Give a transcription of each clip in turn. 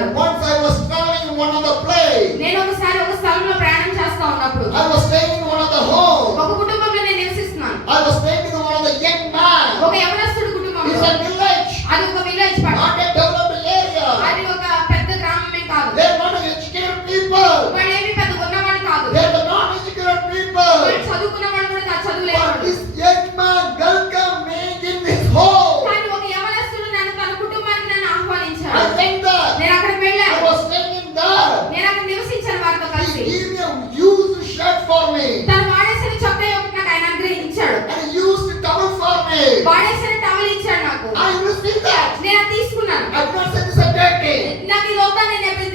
Once I was traveling in one of the place. నేను ఒకసారి ఒక స్థలంలో ప్రయాణం చేస్తా ఉన్నప్పుడు I was staying in one of the homes. ఒక కుటుంబంలో నేను నివసిస్తున్నాను. I was staying in one of the young man. ఒక యవనస్తుడి It's కుటుంబంలో. a village. అది ఒక village part. Not a developed area. అది ఒక పెద్ద గ్రామమే కాదు. They are not educated people. వాళ్ళు ఏమీ పెద్ద ఉన్నవాడు కాదు. They are the non-educated people. వాళ్ళు చదువుకున్నవాడు కూడా కాదు, But చదువులేనివాడు. this young man welcomed me in this home. కానీ ఒక యవనస్తుడు నన్ను తన కుటుంబానికి నన్ను I ఆహ్వానించాడు. went there. నేను అక్కడికి వెళ్ళాను. I was staying in there. నేను అక్కడ నివసించాను వారితో He కలిసి. gave me a used shirt for me. తను వాడేసిన చొక్కా ఒకటి నాకు ఆయన అనుగ్రహించాడు. And a used towel for me. వాడేసిన టవల్ ఇచ్చాడు నాకు. I received that. నేను అది తీసుకున్నాను. I did not say this is dirty. నాకు ఇది వద్దా, నేను ఎప్పుడు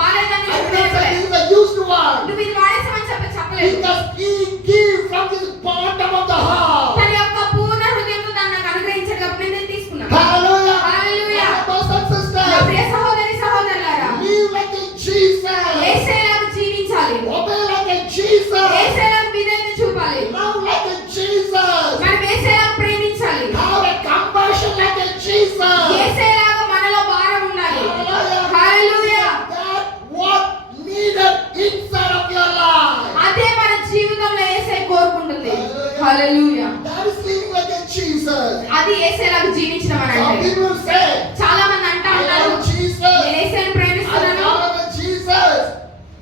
బాలేదని I did not say this is a used one. నువ్వు ఇది వాడేసామని చెప్పలేదు. Because he gave from this bottom of the heart. తన యొక్క పూర్ణ హృదయంతో దాన్ని నాకు అనుగ్రహించాడు కాబట్టి నేను తీసుకున్నాను. Hallelujah. Hallelujah. My brothers and నా sisters, ప్రియ సహోదరి సహోదరులారా, live like a Jesus. యేసయ్యలాగా జీవించాలి. Obey like a Jesus. యేసయ్యలాగా విధేయత చూపాలి. Love like a Jesus. మనం యేసయ్యలాగా ప్రేమించాలి. Have a compassion like a Jesus. యేసయ్యలాగా మనలో భారం ఉండాలి. Hallelujah. Hallelujah. That what needed inside of your life. అదే మన జీవితంలో యేసయ్య కోరుకుంటుంది. హల్లెలూయా. హల్లెలూయా. That is living like a Jesus. అది యేసయ్యలాగా జీవించడం అని Some అంటే. people say, చాలా మంది అంటా I ఉన్నారు, love Jesus. నేను యేసయ్యను I ప్రేమిస్తున్నాను, follow the Jesus.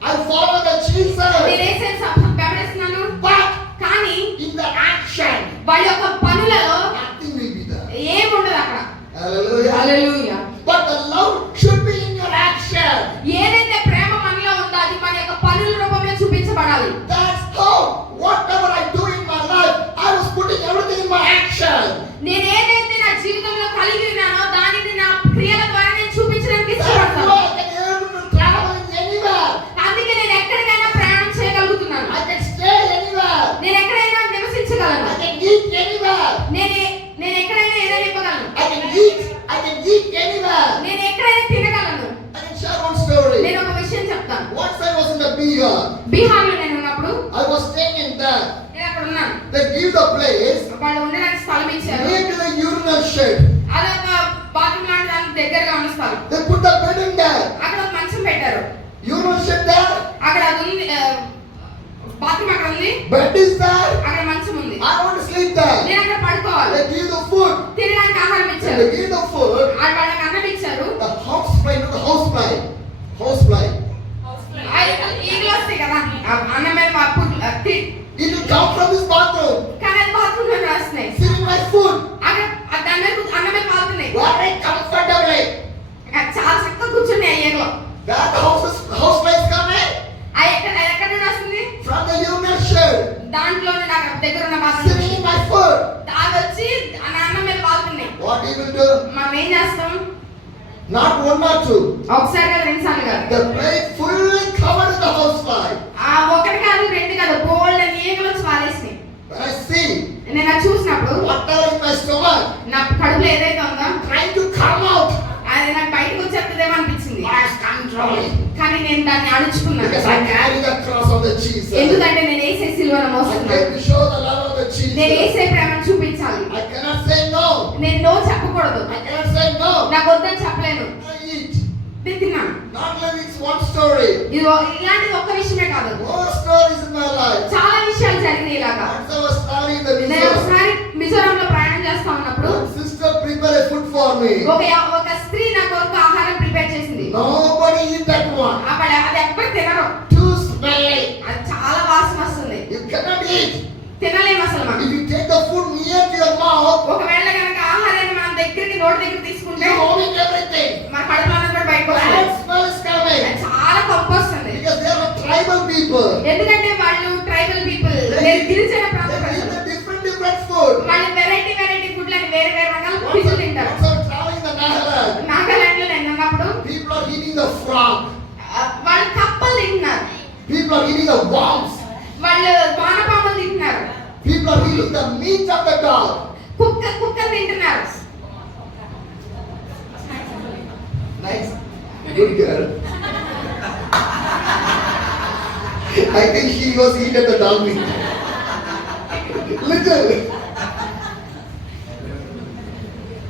I follow the Jesus. నేను యేసయ్యను వెంబడిస్తున్నాను. But కానీ in the action, వాళ్ళ యొక్క పనులలో nothing will be there. ఏముండదు అక్కడ. Hallelujah. Hallelujah. But the love should be in your action. ఏదైతే ప్రేమ మనలో ఉందో అది మన యొక్క పనుల రూపంలో చూపించబడాలి. That's how whatever I do in my life, I was putting everything in my action. నేను ఏదైతే నా జీవితంలో కలిగి ఉన్నానో దానిని నా క్రియల ద్వారా నేను చూపించడానికి That's ఇష్టపడతాను. why I can able to travel anywhere. అందుకే నేను ఎక్కడికైనా ప్రయాణం చేయగలుగుతున్నాను. I can stay anywhere. నేను ఎక్కడైనా నివసించగలను. I can eat anywhere. నేను ఎక్కడైనా ఏదైనా ఇవ్వగలను. I can eat anywhere. నేను ఎక్కడైనా తినగలను. I can share one story. నేను ఒక విషయం చెప్తాను. Once I was in the Bihar. బీహార్లో నేను ఉన్నప్పుడు I was staying in there. నేను అక్కడ ఉన్నాను. They give the place వాళ్ళు ఉండడానికి స్థలం ఇచ్చారు. near to the urinal shed. అదొక బాత్రూమ్ లాంటి దానికి దగ్గరగా ఉన్న స్థలం. They put the bed in there. అక్కడ ఒక మంచం పెట్టారు. Urinal shed there. అక్కడ అది ఉంది, బాత్రూమ్ అక్కడ ఉంది, Bed is there. అక్కడ మంచం ఉంది. I want to sleep there. నేను అక్కడ పడుకోవాలి. They give the food. తినడానికి ఆహారం When ఇచ్చారు. they give the food, వాళ్ళకి అన్నం ఇచ్చారు. the housefly, not the housefly. Housefly. ఈగలు వస్తాయి కదా అన్నం మీద It will come from this bathroom. కానీ అది బాత్రూమ్ లో రాస్తున్నాయి. Sitting my food. అక్కడ దాని మీద అన్నం మీద పారుతున్నాయి. Very comfortably. చాలా చక్కగా కూర్చున్నాయి ఆ ఈగలు. That housefly is coming ఎక్కడ నుండి వస్తుంది? from the urinal shed. దాంట్లో నుండి అక్కడ దగ్గర ఉన్న bathroom Sitting in my food. అది వచ్చి ఆ అన్నం మీద పారుతున్నాయి. What he will do? మనం ఏం చేస్తాం? Not one or two. ఒకసారి కాదు, రెండు సార్లు కాదు. The plate fully covered with the housefly. ఆ ఒకటి కాదు, రెండు కాదు, బోల్డ్ అని ఈగలు వచ్చి వాలేసినాయి. When I see నేను అది చూసినప్పుడు water in my stomach నా కడుపులో ఏదైతే ఉందో trying to come out, అది నాకు బయటకు వచ్చేస్తుందేమో అనిపించింది. I was controlling. కానీ నేను దాన్ని అణుచుకున్నాను. Because I carry the cross of the Jesus. ఎందుకంటే నేను యేసే సిలువను I మోస్తున్నాను. came to show the love of the నేను Jesus. యేసే ప్రేమను చూపించాలి. I cannot say no. నేను నో చెప్పకూడదు. I cannot say no. నాకు వద్దని చెప్పలేను. I eat. నేను తిన్నాను. Not like it's one story. ఇలాంటిది ఒక్క విషయమే కాదు, More stories in my life. చాలా విషయాలు జరిగినాయి ఇలాగా. Once I was traveling in the నేను Mizoram. ఒకసారి మిజోరాంలో ప్రయాణం చేస్తా ఉన్నప్పుడు One sister prepared a food for me. ఒక స్త్రీ నా కొరకు ఆహారం ప్రిపేర్ చేసింది. Nobody eat that one. అది ఎప్పుడు తినరు. Too smelly. అది చాలా వాసన వస్తుంది. You cannot eat. తినలేము అసలు మనం. If you take the food near to your mouth, ఒకవేళ కనుక ఆహారాన్ని మన దగ్గరికి నోటి దగ్గర తీసుకుంటే you vomit everything. మన కడుపులో ఉన్నది కూడా బయటకు Bad వస్తుంది. smell is coming. అది చాలా కంపు వస్తుంది. Because they are tribal people. ఎందుకంటే వాళ్ళు ట్రైబల్ పీపుల్, గిరిజన ప్రాంత They ప్రజలు. eat different food. వాళ్ళు వెరైటీ ఫుడ్ అని వేరే రకాల Once ఫుడ్ I తింటారు. was traveling in the Nagaland, Nagaland లో నేను ఉన్నప్పుడు people are eating the frog. వాళ్ళు కప్పలు తింటున్నారు. People are eating the worms. వాళ్ళు వానపాములు తింటున్నారు. People are eating the meat of the dog. కుక్కలు తింటున్నారు. Nice. Good girl. I think she was eating the dog meat. Little.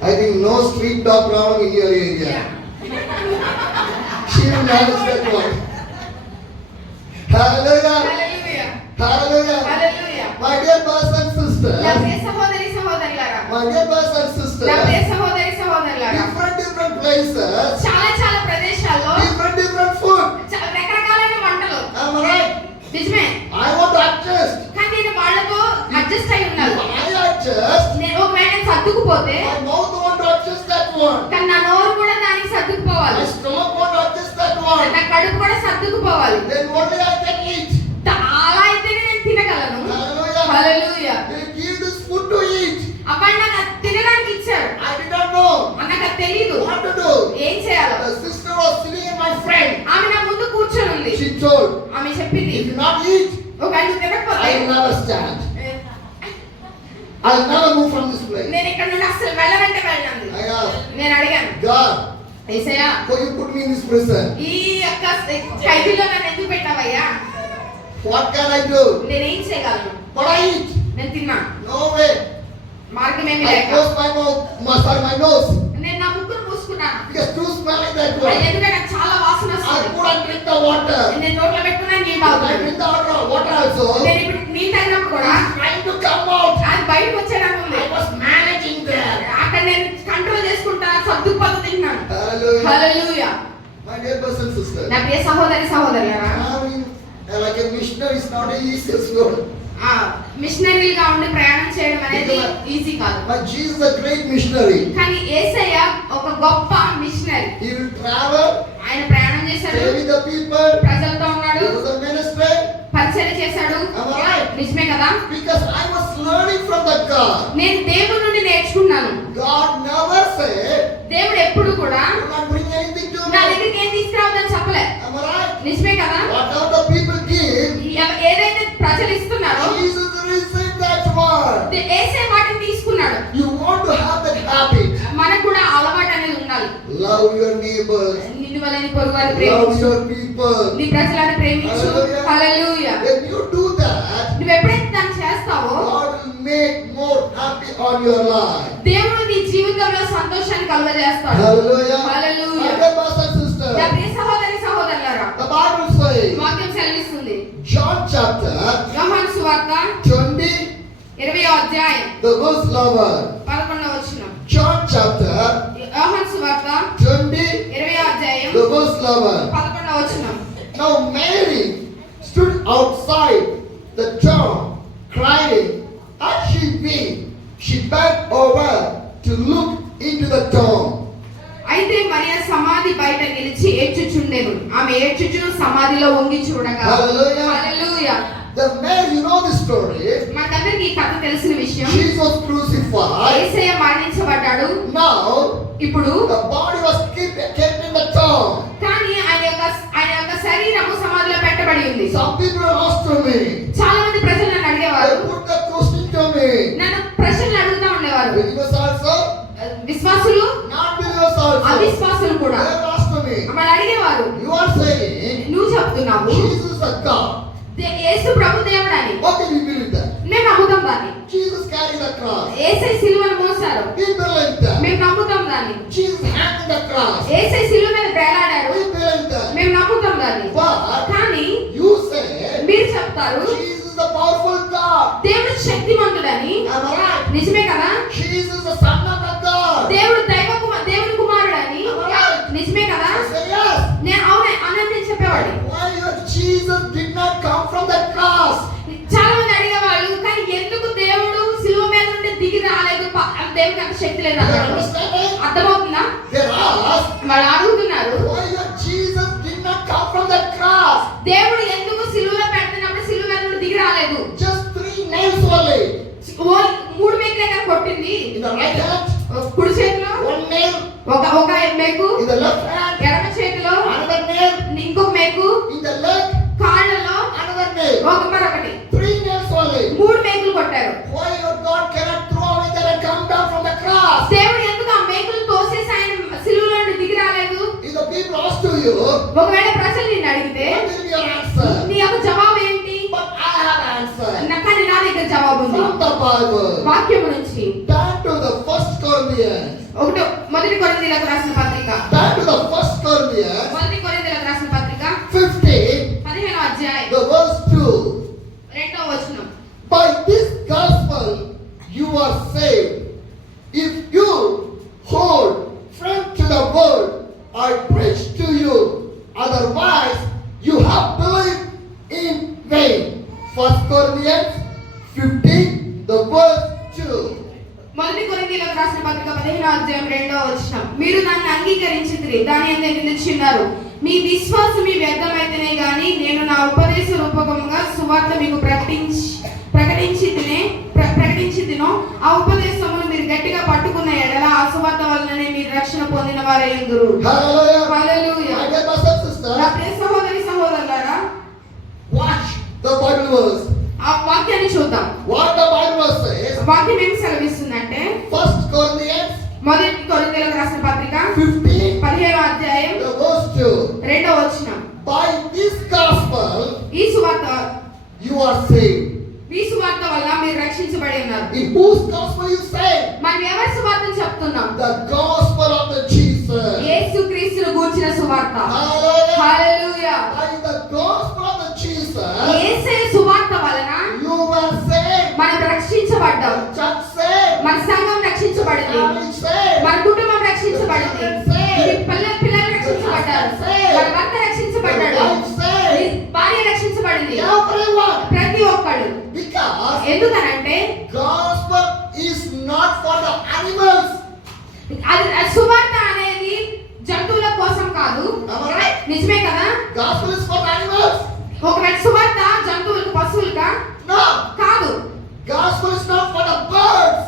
I think no street dog problem in your area. Yeah. manage that one. Hallelujah. Hallelujah Hallelujah. Hallelujah. My dear brothers and నా sisters. ప్రియ సహోదరి సహోదరులారా, My dear brothers and నా sisters. ప్రియ సహోదరి సహోదరులారా, Different places. చాలా ప్రదేశాల్లో Different food. రకరకాలైన వంటలు. Am I right? నిజమే. I want to adjust. కానీ నేను వాళ్ళతో అడ్జస్ట్ అయి If ఉన్నాను. I adjust, నేను ఒకవేళ సర్దుకుపోతే, my mouth want to adjust that one. కానీ నా నోరు కూడా దానికి సర్దుకుపోవాలి, My stomach want to adjust that one. నా కడుపు కూడా సర్దుకుపోవాలి. Then only I can eat. అలా అయితేనే నేను తినగలను. Hallelujah. Hallelujah. They give this food to eat. అప్పుడు నాకు అది తినడానికి ఇచ్చారు. I did not know నాకు అది తెలీదు what to do. ఏం చేయాలో. The sister was sitting in my friend. ఆమె నా ముందు కూర్చొని ఉంది. She told, ఆమె చెప్పింది, if you not eat, ఒకవేళ నువ్వు తినకపోతే I will never stand. I will never move from this place. నేను ఇక్కడ నుండి అసలు వెళ్ళనంటే వెళ్ళను. I asked, నేను అడిగాను, God, Yesayya, why you put me in this prison? ఈ యొక్క ఖైదీలో నన్ను ఎందుకు పెట్టావయ్యా? What can I do? నేనేం చేయగలను? But I eat. నేను తిన్నా. No way. మార్గమేమి I లేక close my mouth, my nose. నేను నా ముక్కును మూసుకున్నాను. Because too smelling that అది one. ఎందుకంటే నాకు చాలా వాసన I వస్తుంది. put and drink the water. నేను నోట్లో పెట్టుకున్నాను, నీళ్ళు I తాగుతున్నాను. drink the water also. నేను ఇప్పుడు నీళ్ళు తాగినప్పుడు కూడా It's trying to come out. అది బయటకు వచ్చేలాగా ఉంది. I was managing there. అక్కడ నేను కంట్రోల్ చేసుకుంటా, సర్దుకుపోతూ తిన్నాను. Hallelujah. Hallelujah. My dear brothers and sisters. నా ప్రియ సహోదరి సహోదరులారా, Traveling like a missionary is not an easiest road. మిషనరీగా ఉండి ప్రయాణం చేయడం అనేది ఈజీ కాదు. But Jesus is a great missionary. కానీ యేసయ్య ఒక గొప్ప మిషనరీ. He will travel, ఆయన ప్రయాణం చేశాడు, stay with the people, ప్రజలతో ఉన్నాడు, do the ministry. పరిచర్య చేశాడు. Am I right? నిజమే కదా? Because I was learning from the God. నేను దేవుడి నుండి నేర్చుకున్నాను. God never said, దేవుడు ఎప్పుడు కూడా "Do not bring anything to నా me." దగ్గరికి ఏం తీసుకురావద్దని చెప్పలే. Am I right? నిజమే కదా? Whatever the people give, ఏదైతే ప్రజలు ఇస్తున్నారో Jesus received that word. యేసయ్య వాటిని తీసుకున్నాడు. You want to have that habit. మనకు కూడా అలవాటు అనేది ఉండాలి. Love your neighbors. నిన్ను వల్ల నీ పొరుగు వారిని Love ప్రేమించు, your people. నీ ప్రజలను ప్రేమించు. Hallelujah. Hallelujah. When you do that, నువ్వు ఎప్పుడైతే దాన్ని చేస్తావో God will make more happy on your life. దేవుడు నీ జీవితంలో సంతోషాన్ని కలుగజేస్తాడు. Hallelujah. Hallelujah. My dear brothers and నా sisters, ప్రియ సహోదరి సహోదరులారా, the Bible says, వాక్యం సెలవిస్తుంది. John chapter యోహాను సువార్త 20, 20వ అధ్యాయం the verse 11. 11వ వచనం. John chapter యోహాను సువార్త 20, 20వ అధ్యాయం the verse 11. 11వ వచనం. Now Mary stood outside the tomb crying. As she wept, she bent over to look into the tomb. అయితే మరియ సమాధి బయట నిలిచి ఏడ్చుచుండెను. ఆమె ఏడ్చుచు సమాధిలో వంగి చూడగా. Hallelujah. Hallelujah. The Mary, you know the story. మనకందరికీ ఈ కథ తెలిసిన విషయం. Jesus was crucified. Yesayya మరణించబడ్డాడు. Now ఇప్పుడు the body was kept in the tomb. కానీ ఆయన యొక్క శరీరము సమాధిలో పెట్టబడి ఉంది. Some people asked to me. చాలా మంది ప్రజలు నన్ను అడిగేవారు, They put the question to me. నన్ను ప్రశ్నలు అడుగుతా ఉండేవారు. Believers also, విశ్వాసులు, not believers also. అవిశ్వాసులు కూడా They asked to me. వాళ్ళు అడిగేవారు, You are saying నువ్వు చెప్తున్నావు Jesus is a God. యేసు ప్రభు దేవుడు అని. Okay, we believe that. మేము నమ్ముతాం దాన్ని. Jesus carried the cross. యేసయ్య సిలువను మోసారు. We believe that. మేము నమ్ముతాం దాన్ని. Jesus hanged the cross. యేసయ్య సిలువ మీద వేలాడారు. We believe that. మేము నమ్ముతాం దాన్ని. But కానీ you say మీరు చెప్తారు Jesus is a powerful God. దేవుడు శక్తిమంతుడని. Am I right? నిజమే కదా? Jesus is the Son of the God. దేవుడు దేవుని కుమారుడని. Am I right? నిజమే కదా? I say yes. నేను అవునే అన్నది నేను చెప్పేవాడు. Why your Jesus did not come from the cross? చాలా మంది అడిగేవాళ్ళు, కానీ ఎందుకు దేవుడు సిలువ మీద నుండి దిగి రాలేదు? దేవుడికి అంత శక్తి లేదు You అన్నారు. understand? అర్థమవుతుందా? They asked, వాళ్ళు అడుగుతున్నారు, why your Jesus did not come from the cross? దేవుడు ఎందుకు సిలువలో పెడుతున్నప్పుడు సిలువ మీద నుండి దిగి రాలేదు? Just 3 nails only. మూడు మేకులే కదా కొట్టింది. In the right hand, కుడి చేతిలో 1 nail. ఒక మేకు, In the left hand, ఎడమ చేతిలో another nail. ఇంకొక మేకు, In the leg, కాళ్ళలో another nail. మరొకటి. 3 nails only. మూడు మేకులు కొట్టారు. Why your God cannot throw away that and come down from the cross? దేవుడు ఎందుకు ఆ మేకులు తోసేసి ఆయన సిలువలో నుండి దిగి రాలేదు? If the people ask to you, ఒకవేళ ప్రజలు నిన్ను అడిగితే what will be your answer? నీ యొక్క జవాబు ఏంటి? But I have answer. కానీ నా దగ్గర జవాబు ఉంది. From the Bible. వాక్యము నుంచి. Turn to the 1 Corinthians. మొదటి కొరింథీయులకు రాసిన పత్రిక. Turn to the 1 Corinthians. మొదటి కొరింథీయులకు రాసిన I preach to you. Otherwise, you have believed in vain. 1 Corinthians 15, the verse 2. మొదటి కొరింథీయులకు రాసిన పత్రిక 15వ అధ్యాయం 2వ వచనం. మీరు దాన్ని అంగీకరించితిరి, దాని యందు నిలిచియున్నారు. మీ విశ్వాసం మీ వ్యర్థమైతేనే గాని నేను నా ఉపదేశ రూపకముగా సువార్త మీకు ప్రకటించితినో ఆ ఉపదేశమును మీరు గట్టిగా పట్టుకున్న ఎడల ఆ సువార్త వలననే మీరు రక్షణ పొందిన వారయ్యుందురు. Hallelujah. Hallelujah. My dear brothers and sisters, నా ప్రియ సహోదరి సహోదరులారా, watch the Bible verse. ఆ వాక్యాన్ని చూద్దాం. What the Bible verse says. వాక్యం ఏం సెలవిస్తుందంటే 1 Corinthians మొదటి కొరింథీయులకు రాసిన పత్రిక 15, 15వ అధ్యాయం the verse 2. 2వ వచనం. By this gospel ఈ సువార్త you are saved. ఈ సువార్త వల్ల మీరు రక్షించబడి ఉన్నారు. In whose gospel you saved? మనం ఎవరి సువార్తను చెప్తున్నాం? The gospel of the Jesus. యేసుక్రీస్తును గూర్చిన సువార్త. Hallelujah. Hallelujah. By the gospel of the Jesus, యేసే సువార్త వలన you were saved. మనం రక్షించబడ్డాం. Church saved. మన సంఘం రక్షించబడింది. Family saved. మన కుటుంబం రక్షించబడింది. మీ పిల్లలు రక్షించబడ్డారు. మన భర్త రక్షించబడ్డాడు. మీ భార్య రక్షించబడింది. Everyone. ప్రతి ఒక్కళ్ళు. Because ఎందుకనంటే gospel is not for the animals. అది సువార్త అనేది జంతువుల కోసం కాదు. Am I right? నిజమే కదా? Gospel is for the animals. ఒకవేళ సువార్త జంతువులకు పశువులుగా No. కాదు. Gospel is not for the birds.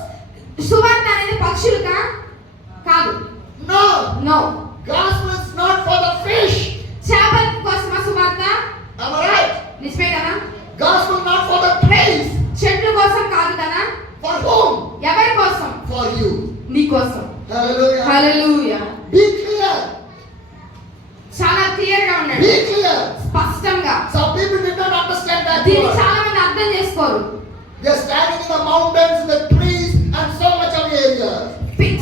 సువార్త అనేది పక్షులుగా కాదు. No. No. Gospel is not for the fish. చేపల కోసం సువార్త. Am I right? నిజమే కదా? Gospel not for the trees. చెట్ల కోసం కాదు కదా? For whom? ఎవరి కోసం? For you. నీ కోసం. Hallelujah. హల్లెలూయా. Be clear. చాలా క్లియర్ గా ఉండండి. Be clear. స్పష్టంగా. Some people did not understand that దీన్ని word. చాలా మంది అర్థం చేసుకోరు. They are standing in the mountains, in the trees, and so much of area.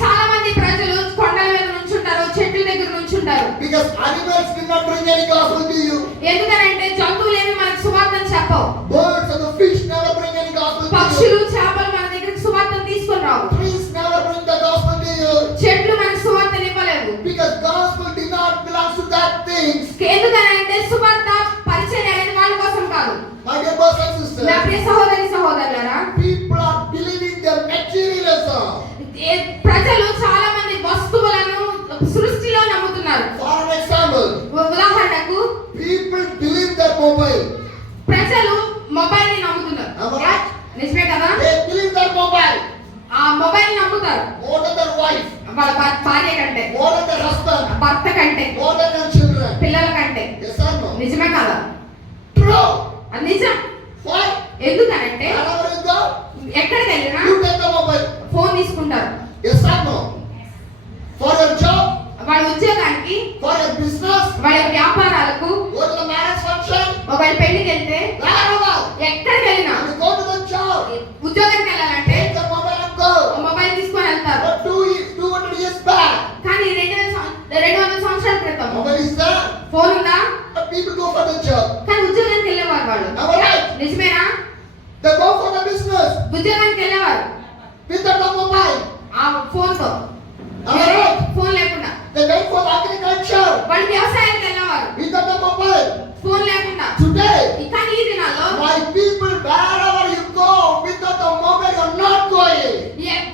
చాలా మంది ప్రజలు కొండల మీద నుంచుంటారు, చెట్ల దగ్గర నుంచుంటారు. Because animals did not bring any gospel to you. ఎందుకంటే జంతువులు ఏమి మనకు సువార్తను చెప్పవు. Birds and the fish never bring any gospel to you. పక్షులు చేపలు మన దగ్గరికి సువార్తను తీసుకొని రావు. Trees never bring the gospel to you. చెట్లు మనకు సువార్తను ఇవ్వలేవు. Because gospel did not belong to that things. ఎందుకంటే సువార్త పరిచయం అనేది వాళ్ళ కోసం కాదు. My dear brothers and sisters, నా ప్రియ సహోదరి సహోదరులారా, people are believing their materialism. ప్రజలు చాలా మంది వస్తువులను సృష్టిలో నమ్ముతున్నారు. For an example, ఉదాహరణకు people believe their mobile. ప్రజలు మొబైల్ ని నమ్ముతున్నారు. Am I right? నిజమే కదా? They believe their mobile ఆ మొబైల్ నమ్ముతారు. more than their wife, వాళ్ళ భార్య కంటే, more than their husband, భర్త కంటే, more than their children. పిల్లల కంటే. Yes or no? నిజమే కదా? True. అది నిజం. Why? ఎందుకనంటే Wherever you go, ఎక్కడికి వెళ్ళినా you take the mobile. Phone తీసుకుంటారు. Yes or no? For your job, వాళ్ళ ఉద్యోగానికి, for your business, వాళ్ళ వ్యాపారాలకు, go to the marriage function, ఒకవేళ పెళ్లికి వెళ్తే, wherever. ఎక్కడికి వెళ్ళినా You go to the job, ఉద్యోగానికి వెళ్ళాలంటే take the mobile and go. Mobile తీసుకొని వెళ్తారు. But 200 years back, కానీ 200 సంవత్సరాల క్రితం mobile is there, ఫోన్ ఉందా? but people go for the job. కానీ ఉద్యోగానికి వెళ్ళేవారు వాళ్ళు. Am I right? నిజమేనా? They go for the business ఉద్యోగానికి వెళ్ళేవారు without the mobile. ఆ ఫోన్ తో. Am I right? ఫోన్ లేకుండా. They went for the agriculture వాళ్ళు వ్యవసాయానికి వెళ్ళేవారు without the mobile. ఫోన్ లేకుండా. Today, కానీ ఈ దినాల్లో my people, wherever you go, without the mobile, you're not going.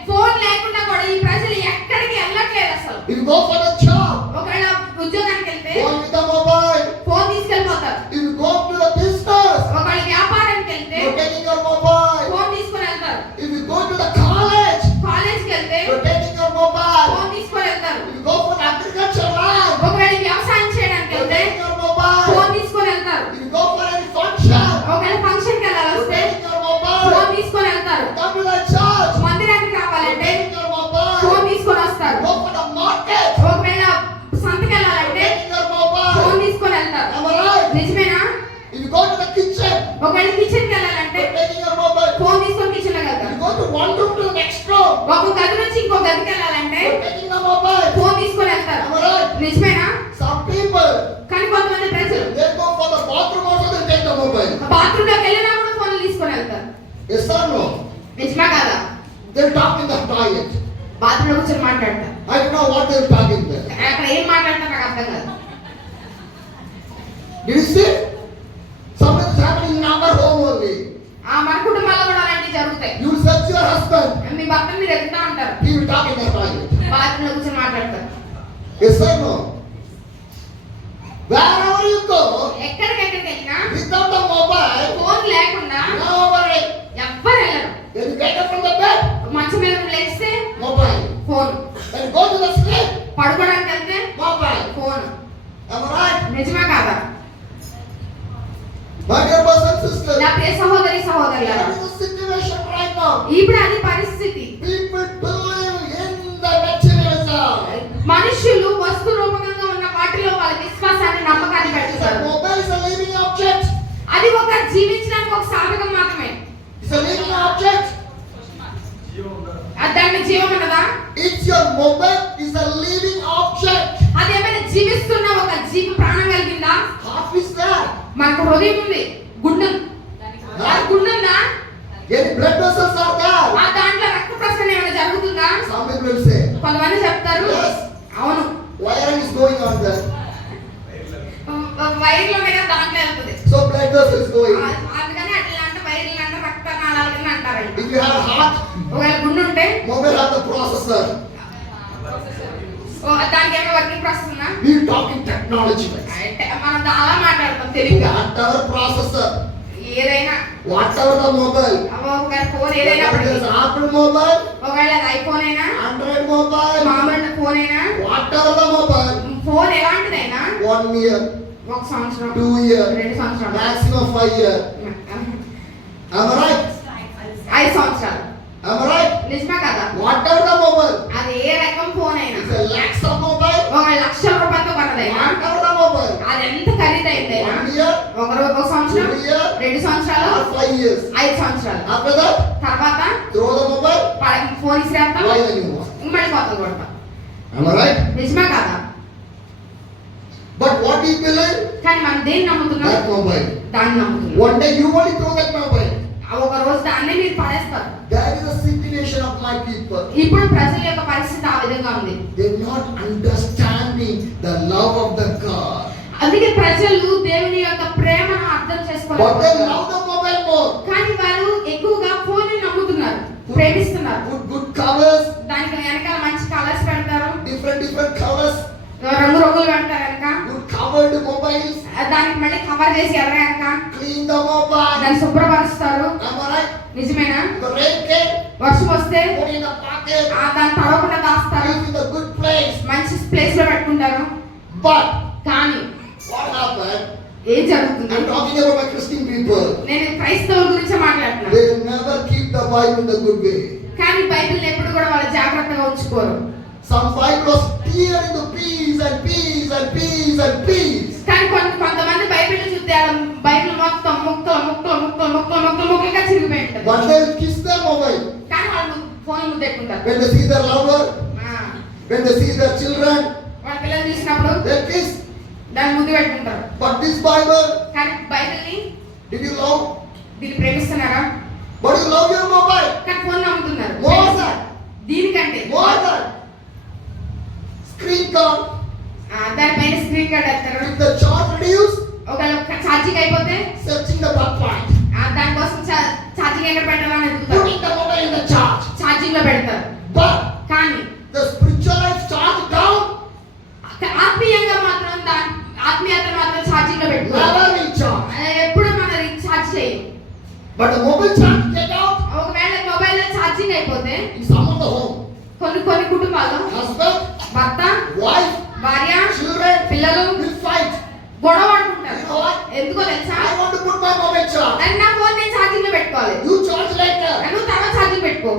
Phone లేకుండా కూడా ఈ ప్రజలు ఎక్కడికి వెళ్ళట్లేదు అసలు. If you go for the job, ఒకవేళ ఉద్యోగానికి వెళ్తే going with the mobile. Phone తీసుకెళ్ళిపోతారు. If you go to the business, ఒకవేళ వ్యాపారానికి వెళ్తే you're taking your mobile. Phone తీసుకొని వెళ్తారు. If you go to the college, కాలేజ్కి వెళ్తే you're taking your mobile. Phone తీసుకొని వెళ్తారు. If you go for the agriculture land, ఒకవేళ వ్యవసాయం చేయడానికి you're వెళ్తే taking your mobile. ఫోన్ తీసుకొని వెళ్తారు. If you go for any function, ఒకవేళ ఫంక్షన్ కి వెళ్ళాలి you're వస్తే taking your mobile. ఫోన్ తీసుకొని వెళ్తారు. Come to the church, మందిరానికి you're రావాలంటే taking your mobile. ఫోన్ తీసుకొని వస్తారు. Go for the market, ఒకవేళ సంతకి you're వెళ్ళాలంటే taking your mobile. ఫోన్ తీసుకొని వెళ్తారు. Am I right? నిజమేనా? If you go to the kitchen, ఒకవేళ కిచెన్ కి వెళ్ళాలంటే you're taking your mobile. Phone తీసుకొని కిచెన్ లో If వెళ్తారు. you go to one room to the next room, ఒక గది నుంచి ఇంకో గదికి వెళ్ళాలంటే you're taking the mobile. Phone తీసుకొని వెళ్తారు. Am I right? నిజమేనా? Some people, కానీ కొంతమంది ప్రజలు they go for the bathroom also, they take the mobile. Bathroom లోకి వెళ్ళినా కూడా ఫోన్ తీసుకొని వెళ్తారు. Yes or no? నిజమా కదా? They talk in the toilet. Bathroom లో కూర్చొని మాట్లాడతారు. I don't know what they're talking there. అక్కడ ఏం మాట్లాడతారు నాకు అర్థం కాదు. Did you see? Something is happening in our home only. మన కుటుంబాల్లో కూడా అలాంటివి జరుగుతాయి. You will search your husband. మీ భర్తను మీరు ఎదుగుతా ఉంటారు. He will talk in the private. బాత్రూంలో కూర్చొని మాట్లాడతారు. Yes or no? Wherever you go, ఎక్కడికి వెళ్ళినా without the mobile, ఫోన్ లేకుండా nobody. ఎవ్వరు వెళ్ళరు. When you get up from the bed, మంచం మీద లేస్తే mobile. Phone, When you go to the sleep, పడుకోవడానికి వెళ్తే mobile. Phone. Am I right? నిజమే కాదా? My dear brothers and sisters, నా ప్రియ సహోదరి సహోదరులారా, that is the situation right now. ఇప్పుడు అది పరిస్థితి. People believe in the materialism. మనుషులు వస్తు రూపకంగా ఉన్న వాటిలో వాళ్ళ విశ్వాసాన్ని నమ్మకాన్ని The పెట్టుతారు. mobile is a living object. అది ఒక జీవించడానికి ఒక సాధకం మాత్రమే. It's a living object. దానికి జీవం ఉన్నదా? It's your mobile is a living object. అది ఏమైనా జీవిస్తున్న ఒక జీవ ప్రాణం కలిగిందా? Half is that. మనకు హృదయం ఉంది, గుండె గుండెందా? Any blood vessels are there. ఆ దాంట్లో రక్త ప్రసరణ ఏమైనా జరుగుతుందా? Some people will say, కొంతమంది చెప్తారు Yes. అవును, wiring is going on there. వైర్లోనే కదా దాంట్లో వెళ్తుంది. So blood vessel is going. అందుకని అట్లా అంటే వైర్లు అంటే రక్త నాళాలు కింద అంటారండి. If you have heart, ఒకవేళ గుండె ఉంటే mobile have the processor. దానికి ఏమైనా వర్కింగ్ ప్రాసెస్ ఉందా? We talk in technology. అంటే మనం అలా మాట్లాడతాం తెలివిగా. Whatever processor, ఏదైనా whatever the mobile. ఒకవేళ ఫోన్ ఏదైనా Whether it is Apple mobile, ఒకవేళ అది ఐఫోన్ అయినా Android mobile, మామూలు ఫోన్ అయినా whatever the mobile, ఫోన్ ఎలాంటిదైనా 1 year, ఒక సంవత్సరం 2 year, 2 సంవత్సరాలు maximum 5 year. Am I right? 5 సంవత్సరాలు. Am I right? నిజమే కదా? Whatever the mobile, అది ఏ రకం ఫోన్ అయినా it's a lakhs of mobile, ఒక లక్షల రూపాయలతో కొన్నదైనా whatever the mobile, అది ఎంత ఖరీదైందైనా 1 year, ఒక సంవత్సరం 2 year, 2 సంవత్సరాలు or 5 years. 5 సంవత్సరాలు After that, తర్వాత throw the mobile, ఫోన్ ఇసిరేస్తాం, buy the new one. మళ్ళీ కొత్తది కొడతాం. Am I right? నిజమే కదా? But what do you believe? కానీ మనం దేన్ని నమ్ముతున్నాం? That mobile. దాన్ని నమ్ముతున్నాం. One day you only throw that mobile. ఒక రోజు దాన్ని మీరు పడేస్తారు. That is the situation of my people. ఇప్పుడు ప్రజల యొక్క పరిస్థితి ఆ విధంగా ఉంది. They're not understanding the love of the God. అందుకే ప్రజలు దేవుని యొక్క ప్రేమను అర్థం But they చేసుకోలేకపోతున్నారు. love the mobile more. కానీ వారు ఎక్కువగా ఫోన్ ని నమ్ముతున్నారు, ప్రేమిస్తున్నారు. Put good covers, దానికి వెనకాల మంచి కలర్స్ పెడతారు, different colors, రంగు రంగులు పెడతారు వెనక. good covered mobiles, దానికి మళ్ళీ కవర్ చేసి వెనక clean the mobile. దాన్ని శుభ్రపరుస్తారు. Am I right? నిజమేనా? The rain came, వర్షం వస్తే put in a pocket, దాన్ని తడవకుండా దాస్తారు, keep in a good place. మంచి ప్లేస్ లో పెట్టుకుంటారు. But కానీ what happened? ఏం జరుగుతుంది? I'm talking about my Christian people. నేను క్రైస్తవుల గురించి మాట్లాడుతున్నాను. They never keep the Bible in the good way. కానీ బైబిల్ ఎప్పుడు కూడా వాళ్ళు జాగ్రత్తగా ఉంచుకోరు. Some Bible was teared into pieces and pieces and pieces and pieces. కానీ కొంతమంది బైబిల్ చూస్తే బైబిల్ మొత్తం ముక్కలుగా చిరిగిపోయి ఉంటుంది. But they will kiss their mobile. కానీ వాళ్ళు phone ముద్దెట్టుకుంటారు. When they see their lover, when they see their children, వాళ్ళ పిల్లలు చూసినప్పుడు they kiss. దాన్ని ముద్దు పెట్టుకుంటారు. But this Bible, కానీ బైబిల్ని did you love? దీన్ని ప్రేమిస్తున్నారా? But you love your mobile కానీ ఫోన్ నమ్ముతున్నారు. more than, దీనికంటే more than screen card. దానిపైన స్క్రీన్ కార్డ్ వేస్తారు. If the charge reduce, ఒకవేళ ఛార్జింగ్ అయిపోతే searching the plug point, దానికోసం ఛార్జింగ్ ఎక్కడ పెట్టాలని ఎదుగుతారు, putting the mobile in the charge. Charging లో పెడతారు. But కానీ the spiritual life charge down, ఆత్మీయంగా మాత్రం ఆత్మీయత మాత్రం ఛార్జింగ్ లో పెట్టుకోవాలి. never will charge. ఎప్పుడు మనం ఛార్జ్ చేయం. But the mobile charge get out ఒకవేళ మొబైల్ లో ఛార్జింగ్ అయిపోతే in some of the home. కొన్ని కుటుంబాల్లో Husband, భర్త, wife, భార్య, children పిల్లలు will fight. గొడవ ఆడుకుంటారు. You know what? ఎందుకో తెలుసా? I want to put my mobile charge. అని నా ఫోన్ నేను ఛార్జింగ్ లో పెట్టుకోవాలి, You charge later. నువ్వు తర్వాత ఛార్జింగ్ పెట్టుకో.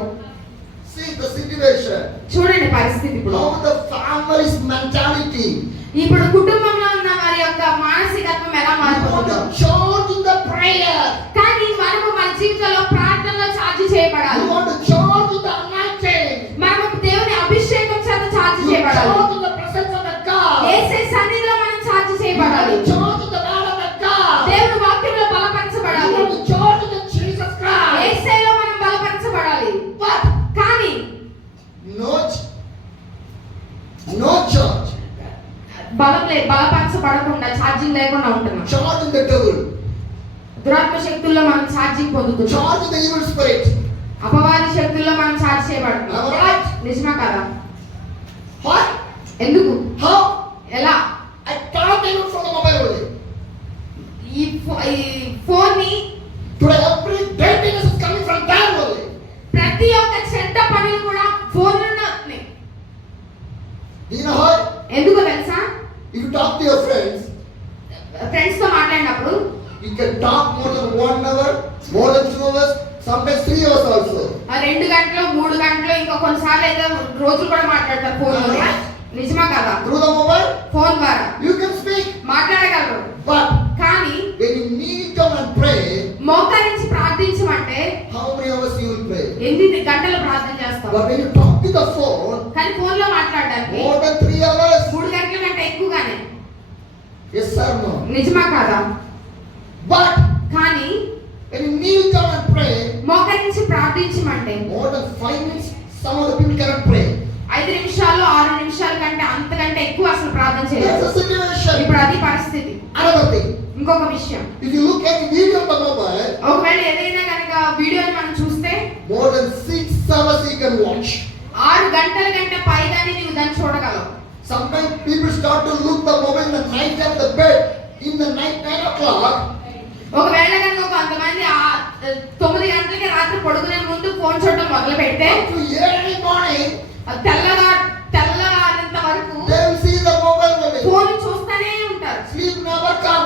See the situation. చూడండి పరిస్థితి ఇప్పుడు. How the family's mentality. ఇప్పుడు కుటుంబంలో ఉన్న వారి యొక్క మానసికత్వం ఎలా You want మారిపోతుందో. to charge in the prayer. కానీ మనము మన జీవితంలో ప్రార్థనలో ఛార్జ్ చేయబడాలి. You want to charge in the anointing. మనము దేవుని అభిషేకం చేత ఛార్జ్ You చేయబడాలి. charge in the presence of the God. యేసే సన్నిధిలో మనం ఛార్జ్ You చేయబడాలి. want to charge in the word of the God. దేవుని వాక్యంలో You బలపరచబడాలి. want to charge in the Jesus Christ. యేసేలో మనం బలపరచబడాలి. But కానీ no, బలపరచబడకుండా ఛార్జింగ్ లేకుండా ఉంటున్నాం. Charging the devil. దురాత్మ శక్తుల్లో మనం ఛార్జింగ్ పొందుతున్నాం. Charging the evil spirit. అపవాది శక్తుల్లో మనం ఛార్జ్ చేయబడుతున్నాం. Am I right? నిజమా కదా? What? ఎందుకు? How? ఎలా? I cannot take it from the mobile only. ఈ ఫోన్ ని Today every dirtiness is coming from there only. ప్రతి ఒక్క చెడ్డ పనులు కూడా ఫోన్ నుండి వస్తున్నాయి. Do you know how? ఎందుకో తెలుసా? If you talk to your friends, friends తో మాట్లాడినప్పుడు you can talk more than 1 hour, more than 2 hours, sometimes 3 hours also. 2 గంటలు 3 గంటలు ఇంకా కొన్నిసార్లు అయితే రోజులు కూడా మాట్లాడతారు ఫోన్ లో. నిజమా కదా? Through the mobile, ఫోన్ ద్వారా you can speak. మాట్లాడగలరు. But కానీ when you kneel down and pray, మోకరించి ప్రార్థించమంటే how many hours you will pray? ఎన్ని గంటలు ప్రార్థన చేస్తావు? But when you talk to the phone, కానీ ఫోన్ లో మాట్లాడడానికి more than 3 hours. 3 గంటల కంటే ఎక్కువగానే. Yes or no? నిజమా కాదా? But కానీ when you kneel down and pray, మోకరించి ప్రార్థించమంటే more than 5 minutes, some of the people cannot pray. 5 నిమిషాలు 6 నిమిషాల కంటే అంతకంటే ఎక్కువ అసలు ప్రార్థన That's చేయలేదు. the situation. ఇప్పుడు అది పరిస్థితి. Another thing, ఇంకొక విషయం, if you look at the video on the mobile, ఒకవేళ ఏదైనా కనుక వీడియోని మనం చూస్తే more than 6 hours you can watch. 6 గంటల కంటే పైగానే నీవు దాన్ని చూడగలవు. Sometimes people start to look the mobile in the night at the bed, in the night 9 o'clock. ఒకవేళ కనుక కొంతమంది 9 గంటలకి రాత్రి పడుకునే ముందు ఫోన్ చూడటం మొదలు పెడితే Up to early morning, తెల్లవారేంత వరకు they will see the mobile only. Phone చూస్తూనే ఉంటారు. Sleep never come.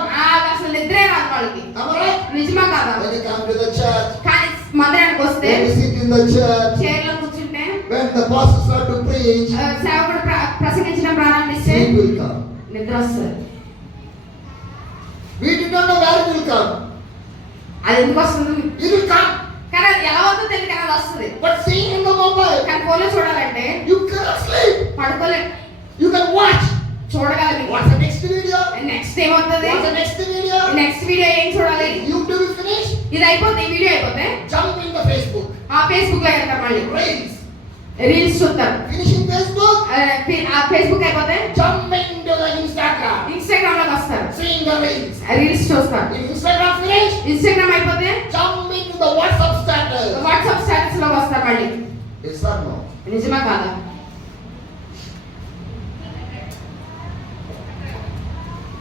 అసలు నిద్రే రాదు వాళ్ళకి. Am I right? నిజమా కాదా? When you come to the church, కానీ మందిరానికి వస్తే when you sit in the church, chair లో కూర్చుంటే when the pastor start to preach, సేవకుడు ప్రసంగించడం ప్రారంభిస్తే sleep will come. నిద్ర వస్తుంది. We did not know where it will come. అది ఎందుకు వస్తుంది? It will come. కానీ అది ఎలా వస్తుందో తెలియదు, కానీ అది వస్తుంది. But seeing in the mobile, కానీ ఫోన్ లో చూడాలంటే you cannot sleep. పడుకోలేం. You can watch. చూడగలం. What's the next video? Next ఏమవుతుంది? What's the next video? Next video ఏం చూడాలి? YouTube is finished. ఇది అయిపోతే ఈ వీడియో అయిపోతే Jump in the Facebook. Facebook లో వెళ్తారు, మళ్ళీ Reels. రీల్స్ చూస్తారు. Finishing Facebook. ఫేస్బుక్ అయిపోతే Jump into the Instagram. Instagram లోకి వస్తారు, Seeing the reels. రీల్స్ చూస్తారు. If Instagram finished, ఇన్స్టాగ్రామ్ అయిపోతే jump into the WhatsApp status. WhatsApp status లోకి వస్తారు మళ్ళీ. Yes or no? నిజమా కాదా?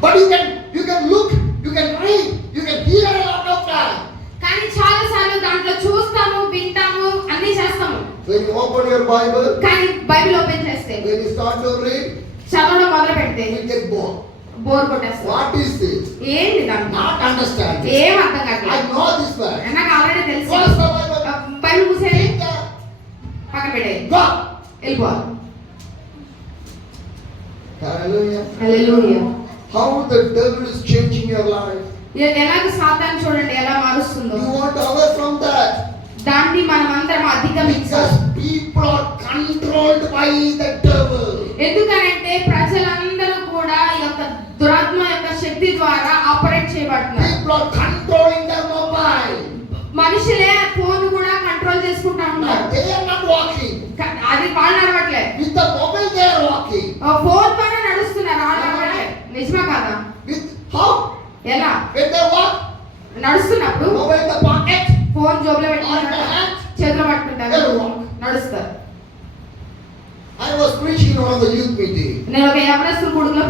But you can look, you can read, you can hear a lot of time. కానీ చాలా సార్లు దాంట్లో చూస్తాము, వింటాము, అన్ని చేస్తాము. When you open your Bible, కానీ బైబిల్ ఓపెన్ చేస్తే when you start to read, చదవడం మొదలు పెడితే you get bored. బోర్ కొట్టేస్తాం. What is this? ఏంటి దాంట్లో? Not understand. ఏం అర్థం I కావట్లేదు. know this word. నాకు ఆల్రెడీ తెలుసు. Close the Bible. బైబిల్ మూసేది, Take the పక్కన పెట్టేది, go. వెళ్ళిపోవాలి. Hallelujah. Hallelujah. How the devil is changing your life. ఎలాగ సాతాను చూడండి ఎలా మారుస్తుందో. You want to away from that. దాన్ని మనం అందరం అధిగమించాలి. Because people are controlled by the devil. ఎందుకనంటే ప్రజలందరూ కూడా ఈ యొక్క దురాత్మ యొక్క శక్తి ద్వారా ఆపరేట్ చేయబడుతున్నారు. People are controlling their mobile. మనుషులే ఫోన్ కూడా కంట్రోల్ చేసుకుంటా ఉన్నారు. But they are not walking. అది వాళ్ళు నడవట్లేదు, With the mobile they are walking. Phone పైన నడుస్తున్నారు, వాళ్ళు నడవట్లేదు. నిజమా కాదా? With how? ఎలా? When they walk, నడుస్తున్నప్పుడు mobile in the pocket, phone జోబులో on పెట్టుకుంటారు, the hand. చేతిలో పట్టుకుంటారు, They walk. నడుస్తారు. I was preaching in one of the youth meeting. నేను ఒక యవనస్తుల కూడుకులో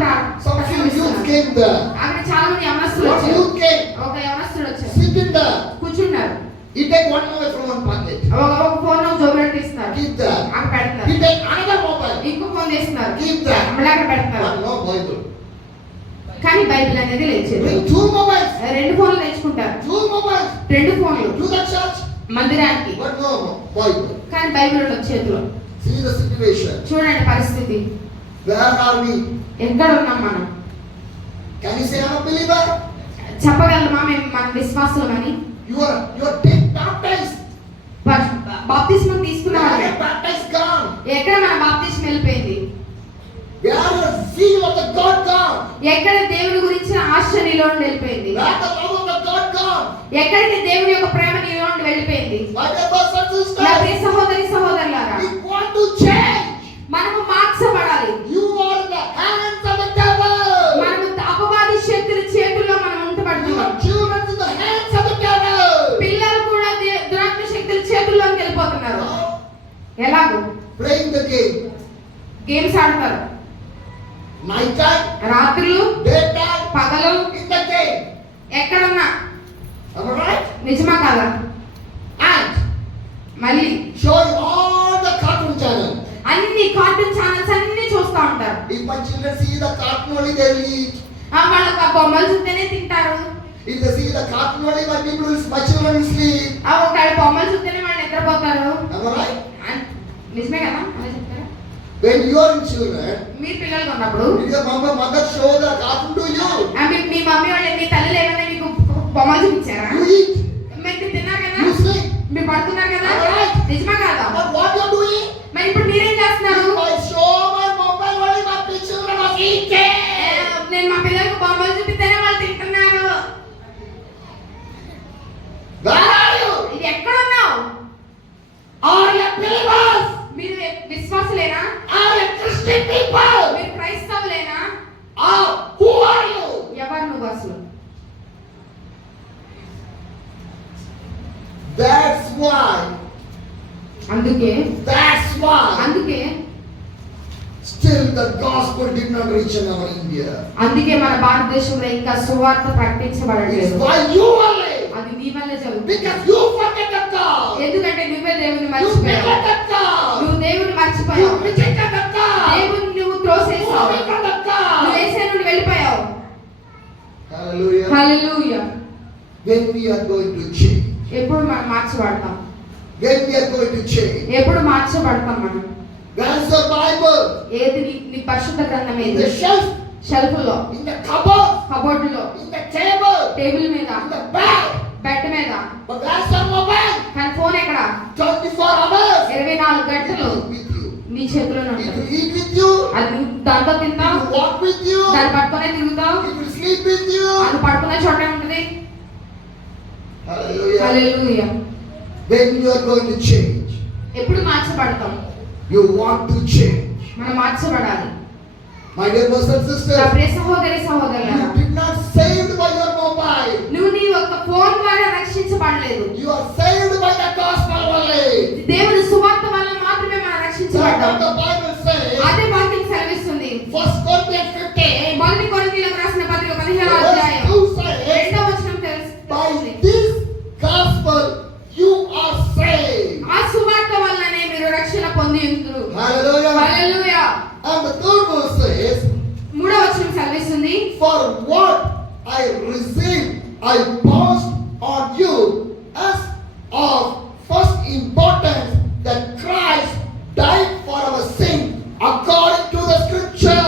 Some few youth came there. అక్కడ చాలా మంది యవనస్తులు One వచ్చారు. youth came, ఒక యవనస్తుడు వచ్చారు, sitting there. కూర్చున్నారు. He take one mobile from one pocket. ఒక ఫోన్ జోబులో తీస్తున్నారు, Keep there. అక్కడ పెడుతున్నారు. He take another mobile. ఇంకో ఫోన్ తీస్తున్నారు, Keep there. మళ్ళీ అక్కడ పెడుతున్నారు. But no Bible. కానీ బైబిల్ అనేది లేదు. Bring 2 mobiles. 2 ఫోన్లు తెచ్చుకుంటారు, 2 mobiles. 2 ఫోన్లు To the church. మందిరానికి, But no Bible. కానీ బైబిల్ ఉండదు చేతిలో. See the situation. చూడండి పరిస్థితి, Where are we? ఎక్కడ ఉన్నాం మనం? Can you say I'm a believer? చెప్పగలమా మేము మన విశ్వాసులమని? You are dead baptized. బాప్తిస్మం తీసుకున్న Where వాళ్ళే. your baptized gone? ఎక్కడ మన బాప్తిస్మం వెళ్ళిపోయింది? Where your zeal of the God gone? ఎక్కడ దేవుని గురించిన ఆశ నీలో నుండి వెళ్ళిపోయింది? Where the love of the God gone? ఎక్కడికి దేవుని యొక్క ప్రేమ నీలో నుండి వెళ్ళిపోయింది? My dear brothers and నా sisters, ప్రియ సహోదరి సహోదరులారా, we want to change. మనము మార్చబడాలి. You are in the hands of the devil. ఎక్కడున్నా. Am I right? నిజమా కాదా? And మళ్ళీ showing all the cartoon channels. అన్ని కార్టూన్ ఛానల్స్ అన్ని చూస్తా ఉంటారు. If my children see the cartoon only, they will eat. వాళ్ళకి ఆ బొమ్మలు చూస్తేనే తింటారు. If they see the cartoon only, my children will sleep. ఒకవేళ బొమ్మలు చూస్తేనే వాళ్ళు నిద్రపోతారు. Am I right? నిజమే కదా? అలా చెప్తారా? When you are in children, మీరు పిల్లలు ఉన్నప్పుడు did your mother show the cartoon to you? Me mummy వాళ్ళు మీ తల్లి ఏమైనా మీకు బొమ్మలు చూపించారా? You eat. మీరు తిన్నారు కదా? You sleep. మీరు పడుతున్నారు కదా? Alright. నిజమా కాదా? But what you are doing? మరి ఇప్పుడు మీరేం చేస్తున్నారు? If I show my mobile only, my children are eating. నేను మా పిల్లలకు బొమ్మలు చూపిస్తేనే వాళ్ళు తింటున్నారు. Where are you? ఇది ఎక్కడ ఉన్నావు? Are you believers? మీరు విశ్వాసులేనా? Are you Christian people? మీరు క్రైస్తవులేనా? Who are you? ఎవరు నువ్వు అసలు? That's why అందుకే still the gospel did not reach in our India. అందుకే మన భారతదేశంలో ఇంకా సువార్త It's ప్రకటించబడలేదు. why you only. అది నీ వల్లే జరుగుతుంది. Because you forget the God. ఎందుకంటే నువ్వే దేవుని You మర్చిపోయావు. forget the God. నువ్వు దేవుని You మర్చిపోయావు. rejected the God. దేవుని నువ్వు త్రోసేసావు. Away from the God. నువ్వు యేసు నుండి వెళ్ళిపోయావు. Hallelujah. Hallelujah. When we are going to change. ఎప్పుడు మనం మార్చబడతాం? When we are going to change. ఎప్పుడు మార్చబడతాం మనం? Where is the Bible? ఏది నీ పరిశుద్ధ గ్రంథం In ఏది? the shelf. షెల్ఫ్ లో, In the cupboard. కబోర్డులో, In the table. Table మీద, In the bed. బెడ్ మీద. But where's your mobile? కానీ ఫోన్ ఎక్కడ? 24 hours. 24 గంటలు With you. నీ చేతిలోనే It ఉంటుంది. will eat with you. అది నువ్వు దాంతో It తింటావు, will walk with you. దాన్ని పట్టుకునే తిరుగుతావు, It will sleep with you. అది పడుకునే చోటే ఉంటుంది. Hallelujah. Hallelujah. When you are going to change, ఎప్పుడు మార్చబడతాం? you want to change. మనం మార్చబడాలి. My dear brothers and నా sisters, ప్రియ సహోదరి సహోదరులారా, you did not saved by your mobile. నువ్వు నీ యొక్క ఫోన్ ద్వారా రక్షించబడలేదు. You are saved by the gospel only. దేవుని సువార్త వల్ల మాత్రమే మనం That's రక్షించబడ్డాం. what the Bible says. అదే వాక్యం సెలవిస్తుంది. 1 Corinthians 15. మొదటి కొరింథీయులకు రాసిన పత్రిక 15వ అధ్యాయం Verse 2 says, 2వ వచనం by తెలుస్తుంది. this gospel you are saved. ఆ సువార్త వల్లనే మీరు రక్షణ పొంది ఉంటురు. Hallelujah. Hallelujah. And the third verse says, మూడవ వచనం సెలవిస్తుంది. for what I received I passed on you as of first importance that Christ died for our sin according to the scripture.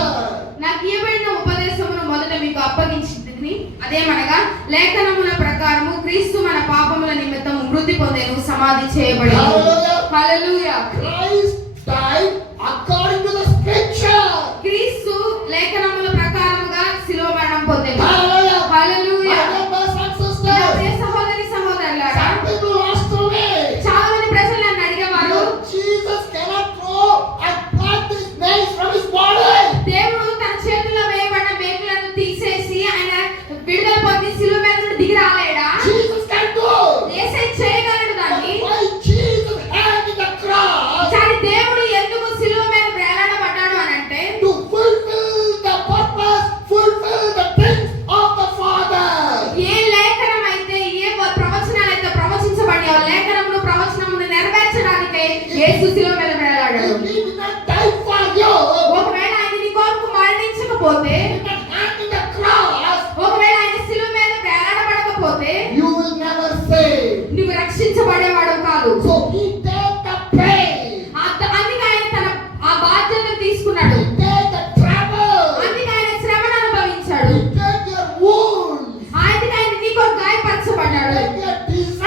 నాకు ఇవ్వబడిన ఉపదేశమును మొదట మీకు అప్పగించింది. అదేమనగా లేఖనముల ప్రకారము క్రీస్తు మన పాపముల నిమిత్తం మృతి పొందెను, సమాధి చేయబడెను. Hallelujah. Hallelujah. Christ died according to the scripture. క్రీస్తు లేఖనముల ప్రకారముగా శిలువ మరణం పొందెను. Hallelujah. Hallelujah. My dear brothers and నా sisters, ప్రియ సహోదరి సహోదరులారా, some people lost the way. చాలా మంది ప్రజలు నన్ను అడిగేవారు, Jesus cannot throw and pluck these nails from his body. దేవుడు తన చేతుల్లో వేయబడిన మేకులను తీసేసి ఆయన విడుదల పొంది శిలువ మీద నుండి దిగి రాలేడా? Jesus can do. యేసే చేయగలడు But దాన్ని. why Jesus hanged in the cross? కానీ దేవుడు ఎందుకు శిలువ మీద వేలాడబడ్డాడు అని అంటే, To fulfill the purpose, fulfill the things of the Father. ఏ లేఖనం అయితే ఏ ప్రవచనాలు అయితే ప్రవచించబడియో లేఖనమును ప్రవచనమును నెరవేర్చడానికే యేసు శిలువ మీద వేలాడాడు. If he did not die for you, ఒకవేళ ఆయన నీ కొరకు మరణించకపోతే, he did not hang in the cross, ఒకవేళ ఆయన శిలువ మీద వేలాడబడకపోతే you will never save. నువ్వు రక్షించబడేవాడు కాదు. So he take the pain, అందుకే ఆయన తన ఆ బాధ్యతను తీసుకున్నాడు. he take the trouble, అందుకే ఆయన శ్రమను అనుభవించాడు. he take your wounds, అందుకే ఆయన నీ కొరకు గాయపరచబడ్డాడు. take your disease,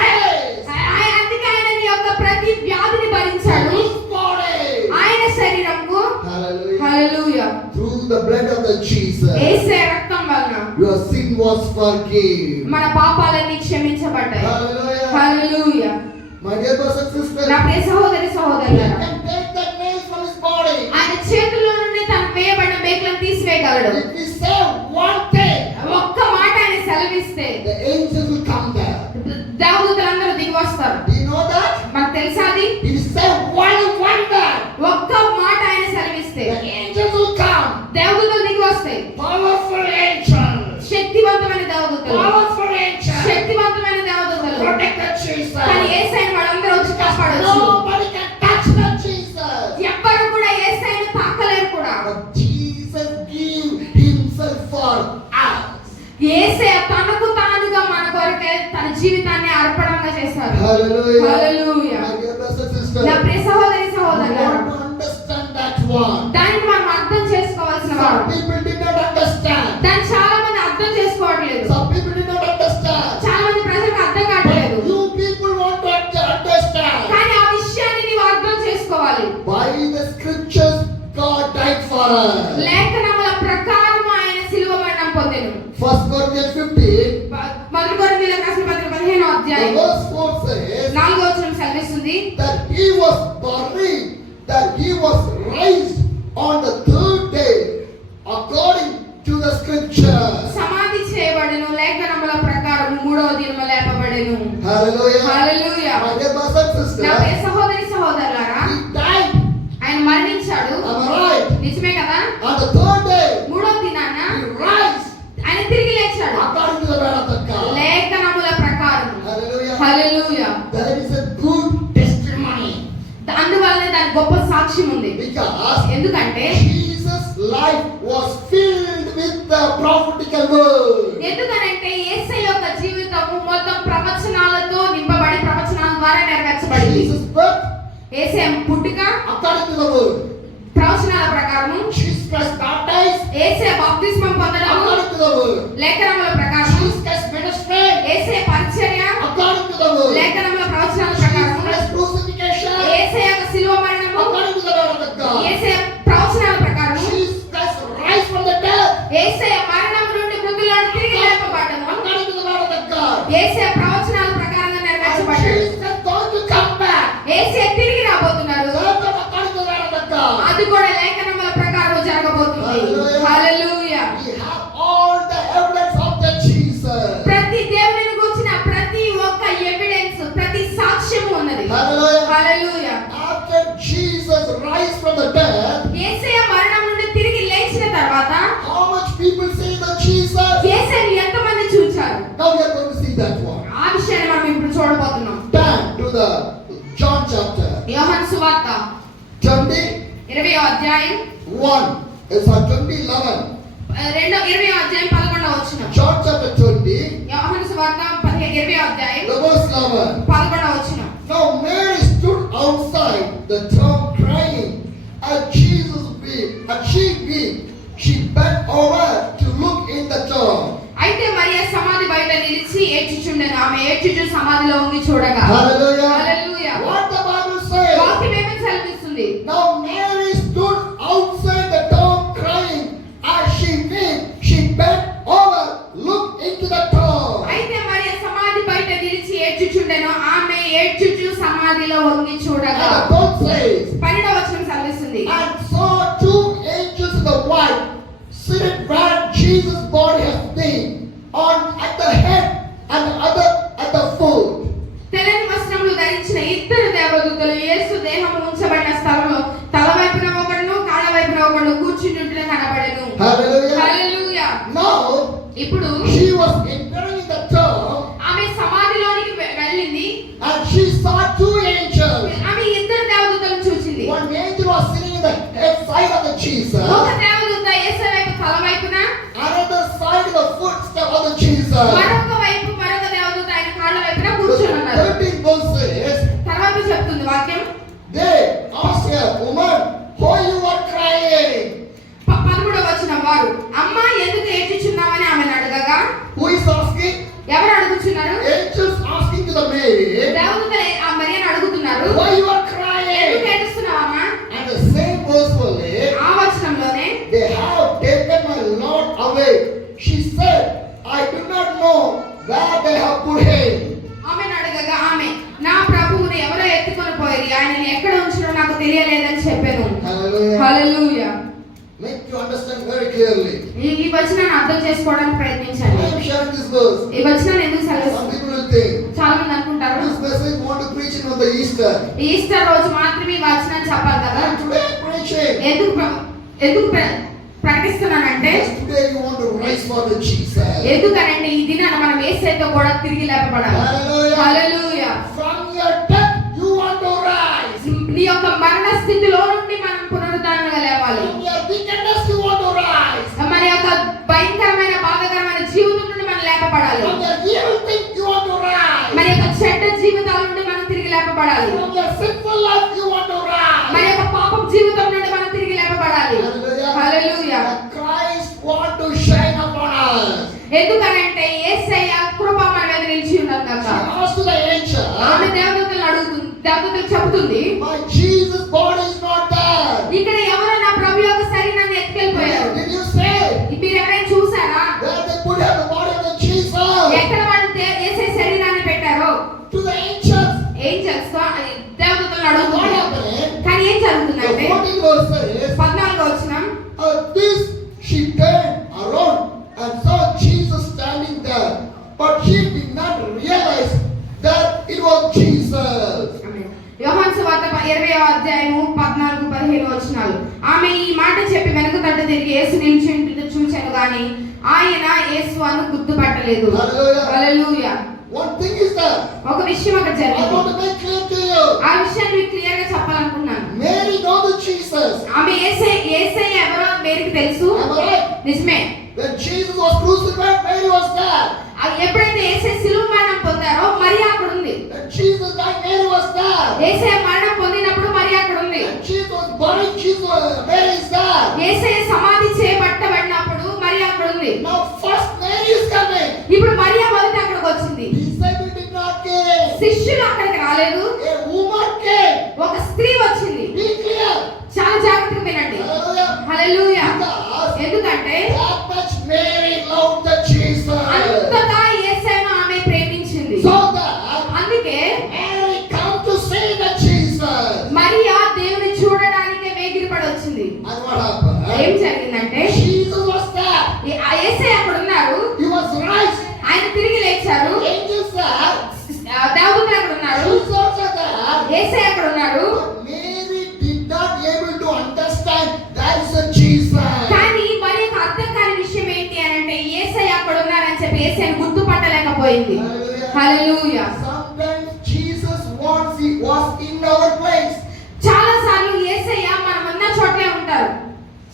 అందుకే ఆయన నీ యొక్క ప్రతి వ్యాధిని భరించాడు. his body. ఆయన శరీరంకు. Hallelujah. Hallelujah. Through the blood of the Jesus, యేసే రక్తం వలన your sin was forgiven. మన పాపాలన్నీ క్షమించబడ్డాయి. Hallelujah. Hallelujah. My dear brothers and sisters, నా ప్రియ సహోదరి he సహోదరులారా, can take the nails from his body. ఆయన చేతుల్లో నుండి తనకు వేయబడిన మేకులను తీసివేయగలడు. If we say one thing, ఒక్క మాట ఆయన సెలవిస్తే the angels will come there. దేవదూతలందరూ దిగి వస్తారు. Do you know that? మనకు తెలుసా అది? If we say one wonder, ఒక్క మాట ఆయన సెలవిస్తే the angels will come. దేవదూతలు దిగి వస్తాయి. Powerful angels. శక్తివంతమైన దేవదూతలు, Powerful angels. యేసయ్య తనకు తానుగా మన కొరకే తన జీవితాన్ని అర్పణంగా చేశారు. Hallelujah. Hallelujah. My dear brothers and sisters, నా ప్రియ సహోదరి we సహోదరులారా, want to understand that one. దాన్ని మనం అర్థం చేసుకోవాల్సిన వారు. Some people did not understand. దాన్ని చాలా మంది అర్థం చేసుకోవట్లేదు. Some people did not understand. చాలా మంది ప్రజలకు అర్థం కావట్లేదు. But you people want to understand. కానీ ఆ విషయాన్ని నీవు అర్థం చేసుకోవాలి. By the scriptures, God died for us. లేఖనముల ప్రకారం ఆయన శిలువ మరణం పొందెను. 1 Corinthians 15, మొదటి కొరింథీయులకు రాసిన పత్రిక 15వ the అధ్యాయం verse 4 says 4వ వచనం సెలవిస్తుంది, that he was buried, that he was raised on the third day according to the scriptures. సమాధి చేయబడెను, లేఖనముల ప్రకారం 3వ దినమున లేపబడెను. Hallelujah. Hallelujah. My dear brothers and నా sisters, ప్రియ సహోదరి సహోదరులారా, he died. ఆయన మరణించాడు. Am I right? నిజమే కదా? On the third day, 3వ దినాన he rise ఆయన తిరిగి లేచాడు. according to the word of the God. లేఖనముల ప్రకారం. Hallelujah. Hallelujah. There is a good testimony అందువల్లనే దాని గొప్ప సాక్ష్యం ఉంది. because ఎందుకంటే Jesus' life was filled with the prophetical word. ఎందుకనంటే యేసయ్య యొక్క జీవితము మొత్తం ప్రవచనాలతో నింపబడి ప్రవచనాల ద్వారా నెరవేర్చబడింది. Jesus' birth యేసయ్య పుట్టుక according to the word. ప్రవచనాల ప్రకారము, Jesus Christ baptized యేసయ్య బాప్తిస్మం పొందడము according to the word. లేఖనముల ప్రకారము, Jesus Christ ministry యేసయ్య పరిచర్య according to the word. లేఖనముల ప్రవచనాల Jesus ప్రకారము, Christ crucifixion యేసయ్య యొక్క శిలువ మరణము according to the word of the God. యేసయ్య ప్రవచనాల ప్రకారము, Jesus Christ rise from the dead యేసయ్య మరణం నుండి మృతుల్లో తిరిగి లేపబడము according to the word of the God. యేసయ్య ప్రవచనాల ప్రకారంగా And నెరవేర్చబడ్డాడు. Jesus Christ going to come back. యేసయ్య తిరిగి రాబోతున్నారు. Therefore, according to the word of the God. అది కూడా లేఖనముల ప్రకారం జరగబోతుంది. Hallelujah. Hallelujah. We have all the evidence of the Jesus. ప్రతి దేవుని గురించిన ప్రతి ఒక్క ఎవిడెన్స్, ప్రతి సాక్ష్యము ఉన్నది. Hallelujah. Hallelujah. After Jesus rise from the dead, యేసయ్య మరణం నుండి తిరిగి లేచిన తర్వాత how much people see the Jesus? యేసయ్యని ఎంతమంది చూచారు? Now we are going to see that one. ఆ విషయాన్ని మనం ఇప్పుడు చూడబోతున్నాం. Turn to the John chapter యోహాను సువార్త 20:1. 20వ అధ్యాయం It's 20:11. 20వ అధ్యాయం 11వ వచనం. John chapter 20, యోహాను సువార్త 20వ అధ్యాయం the verse 11. 11వ వచనం. Now Mary stood outside the tomb crying, and Jesus wept, and she wept. She bent over to look in the tomb. అయితే మరియ సమాధి బయట నిలిచి ఏడ్చుచుండెను. ఆమె ఏడ్చుచు సమాధిలో ఉండి చూడగా. Hallelujah. Hallelujah. What the Bible says? వాక్యం ఏమని సెలవిస్తుంది? Now Mary stood outside the tomb crying, as she wept. She bent over, looked into the tomb. అయితే మరియ సమాధి బయట నిలిచి ఏడ్చుచుండెను. ఆమె ఏడ్చుచు సమాధిలో వంగి చూడగా. And the book says, 12వ వచనం సెలవిస్తుంది. and saw two angels in the white seated where Jesus' body has been, on at the head and the other at the foot. తెల్లని వస్త్రములు ధరించిన ఇద్దరు దేవదూతలు యేసు దేహము ఉంచబడిన స్థలంలో తల వైపున ఒకడును కాళ్ళ వైపున ఒకడు కూర్చుండుట కనబడెను. Hallelujah. హల్లెలూయా. Now ఇప్పుడు she was entering the tomb, ఆమె సమాధిలోనికి వెళ్ళింది. and she saw two angels. ఆమె ఇద్దరు దేవదూతలను చూసింది. One angel was sitting in the head side of the Jesus, ఒక దేవదూత యేసు వైపు తల వైపున, another side of the footstep of the Jesus. మరొక వైపు మరొక దేవదూత ఆయన కాళ్ళ వైపున కూర్చొని The ఉన్నారు. 13th verse says, తర్వాత చెప్తుంది వాక్యం. they asked her, woman, why you are crying? 13వ వచనం, వారు అమ్మా ఎందుకు ఏడ్చుచున్నావని ఆమెను అడగగా. Who is asking? ఎవరు అడుగుతున్నారు? Angels asking to the Mary, దేవదూతలు ఆ మరియను అడుగుతున్నారు. why you are ఎందుకు crying? ఏడుస్తున్నావమ్మా? And the same verse will ఆ వచనంలోనే they have taken my Lord away. She said, I do not know where they have put him. ఆమెను అడగగా ఆమె, నా ప్రభువుని ఎవరో ఎత్తుకొని పోయి ఆయనని ఎక్కడ ఉంచినో నాకు తెలియలేదని చెప్పాను. Hallelujah. Hallelujah. Make you understand very clearly. ఈ వచనాన్ని అర్థం చేసుకోవడానికి ప్రయత్నించండి. I am sharing this verse. ఈ వచనాన్ని ఎందుకు Some సెలవిస్తుంది? people will think, చాలా మంది అనుకుంటారు this message want to preach it on the Easter. Easter రోజు మాత్రమే ఈ వచనాన్ని చెప్పాలి కదా. And today I'm preaching. ఎందుకు ప్రకటిస్తున్నానంటే, Yes, today you want to rise for the Jesus. ఎందుకనంటే ఈ దినాన మనం యేసయ్యతో కూడా తిరిగి లేపబడాలి. Hallelujah. Hallelujah. From your death you want to rise. నీ యొక్క మరణ స్థితిలో నుండి మనం పునరుద్ధరణగా లేవాలి. From your wickedness you want to rise. మన యొక్క భయంకరమైన బాధాకరమైన జీవితం sinful life you want to మరి rise. యొక్క పాపం జీవితం నుండి మనం తిరిగి లేపబడాలి. Hallelujah. Hallelujah. And Christ want to shine upon us. ఎందుకనంటే యేసయ్య కృప మన మీద నిలిచి ఉన్నది She కనుక. asked to the angel, ఆమె దేవదూతలను అడుగుతుంది, దేవదూతలకు చెబుతుంది, my Jesus' body is not there. ఇక్కడ ఎవరో నా ప్రభు యొక్క శరీరాన్ని ఎత్తుకెళ్ళిపోయారు. Did you say మీరు ఎవరైనా చూసారా? where they put the body of the Jesus? ఎక్కడ వాళ్ళు యేసయ్య శరీరాన్ని పెట్టారో? To the angels. ఏంజల్స్ తో దేవదూతలను And what అడుగుతుంది. happened? కానీ ఏం The జరుగుతుందంటే 14th verse says, 14వ వచనం, this she turned around and saw Jesus standing there, but she did not realize that it was Jesus. యోహాను సువార్త 20వ అధ్యాయము 14-15 వచనాలు. ఆమె ఈ మాట చెప్పి వెనుక తట్టు తిరిగి యేసు నిలిచి చూశాను గాని ఆయన యేసు అని గుర్తుపట్టలేదు. Hallelujah. Hallelujah. One thing is that ఒక విషయం అక్కడ I జరిగింది. want to make clear to you. ఆ విషయాన్ని మీకు క్లియర్ గా చెప్పాలనుకున్నాను. Mary knows the Jesus. ఆమె యేసయ్య ఎవరో మేరీకి తెలుసు. Am I right? నిజమే. When Jesus was crucified, Mary was there. ఎప్పుడైతే యేసయ్య శిలువ మరణం పొందారో మరియా అక్కడ ఉంది. When Jesus died, Mary was there. యేసయ్య మరణం పొందినప్పుడు మరియా అక్కడ ఉంది. When Jesus was buried, Mary is there. యేసయ్య సమాధి చేయబట్టబడినప్పుడు మరియా అక్కడ ఉంది. Now first Mary is coming. ఇప్పుడు మరియా మొదట అక్కడికి వచ్చింది. Disciples did not came. శిష్యులు అక్కడికి రాలేదు. A woman came. ఒక స్త్రీ వచ్చింది. Be clear. చాలా జాగ్రత్తగా వినండి. Hallelujah. హల్లెలూయా. Because ఎందుకంటే that much Mary loved the Jesus. అంతగా యేసయ్యను ఆమె ప్రేమించింది. So that అందుకే Mary come to see the Jesus. Mariya దేవుని చూడడానికే వేగిరపడి వచ్చింది. And what happened? ఏం జరిగిందంటే Jesus was there. ఆ యేసయ్య అక్కడ ఉన్నారు. He was raised. ఆయన తిరిగి లేచారు. Angels there. దేవదూతలు అక్కడ ఉన్నారు. Jesus also there. యేసయ్య అక్కడ ఉన్నారు. But Mary did not able to understand that is a Jesus. కానీ మరి యొక్క అర్థం కాని విషయం ఏంటి అని అంటే యేసయ్య అక్కడ ఉన్నారని చెప్పి యేసయ్యను గుర్తుపట్టలేకపోయింది. హల్లెలూయా. Sometimes Jesus he was in our place. చాలా సార్లు యేసయ్య మనం ఉన్న చోట్లే ఉంటారు.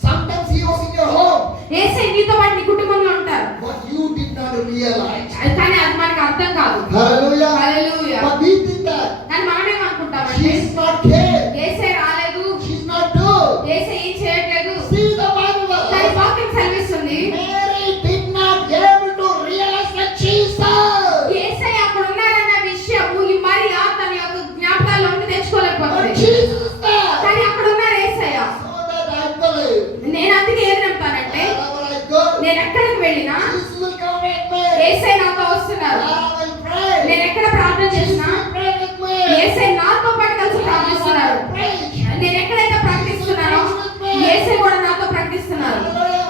Sometimes he was in your home. యేసయ్య నీతో పాటు నీ కుటుంబంలో ఉంటారు. But you did not realize. కానీ అది మనకు అర్థం కాదు. Hallelujah. Hallelujah. But we think that కానీ మనం ఏమనుకుంటామంటే she is not here. యేసయ్య రాలేదు, She is not doing. యేసయ్య ఏం చేయట్లేదు. See the Bible. కానీ వాక్యం సెలవిస్తుంది Mary did not able to realize that Jesus. యేసయ్య అక్కడ ఉన్నారన్న విషయము ఈ మరియా తన యొక్క జ్ఞాపకాల్లోకి But తెచ్చుకోలేకపోతుంది. Jesus is there. కానీ అక్కడ ఉన్నారు యేసయ్య. So that I believe. నేను అందుకే ఏం నమ్ముతానంటే Wherever I go, నేను ఎక్కడికి వెళ్ళినా Jesus will come with me. యేసయ్య నాతో వస్తున్నారు. I will pray. నేను ఎక్కడ ప్రార్థన Jesus చేసినా will pray with me. యేసయ్య నాతో పాటు కలిసి ప్రార్థిస్తున్నారు. Preach. నేను ఎక్కడైతే ప్రకటిస్తున్నానో యేసయ్య కూడా నాతో ప్రకటిస్తున్నారు.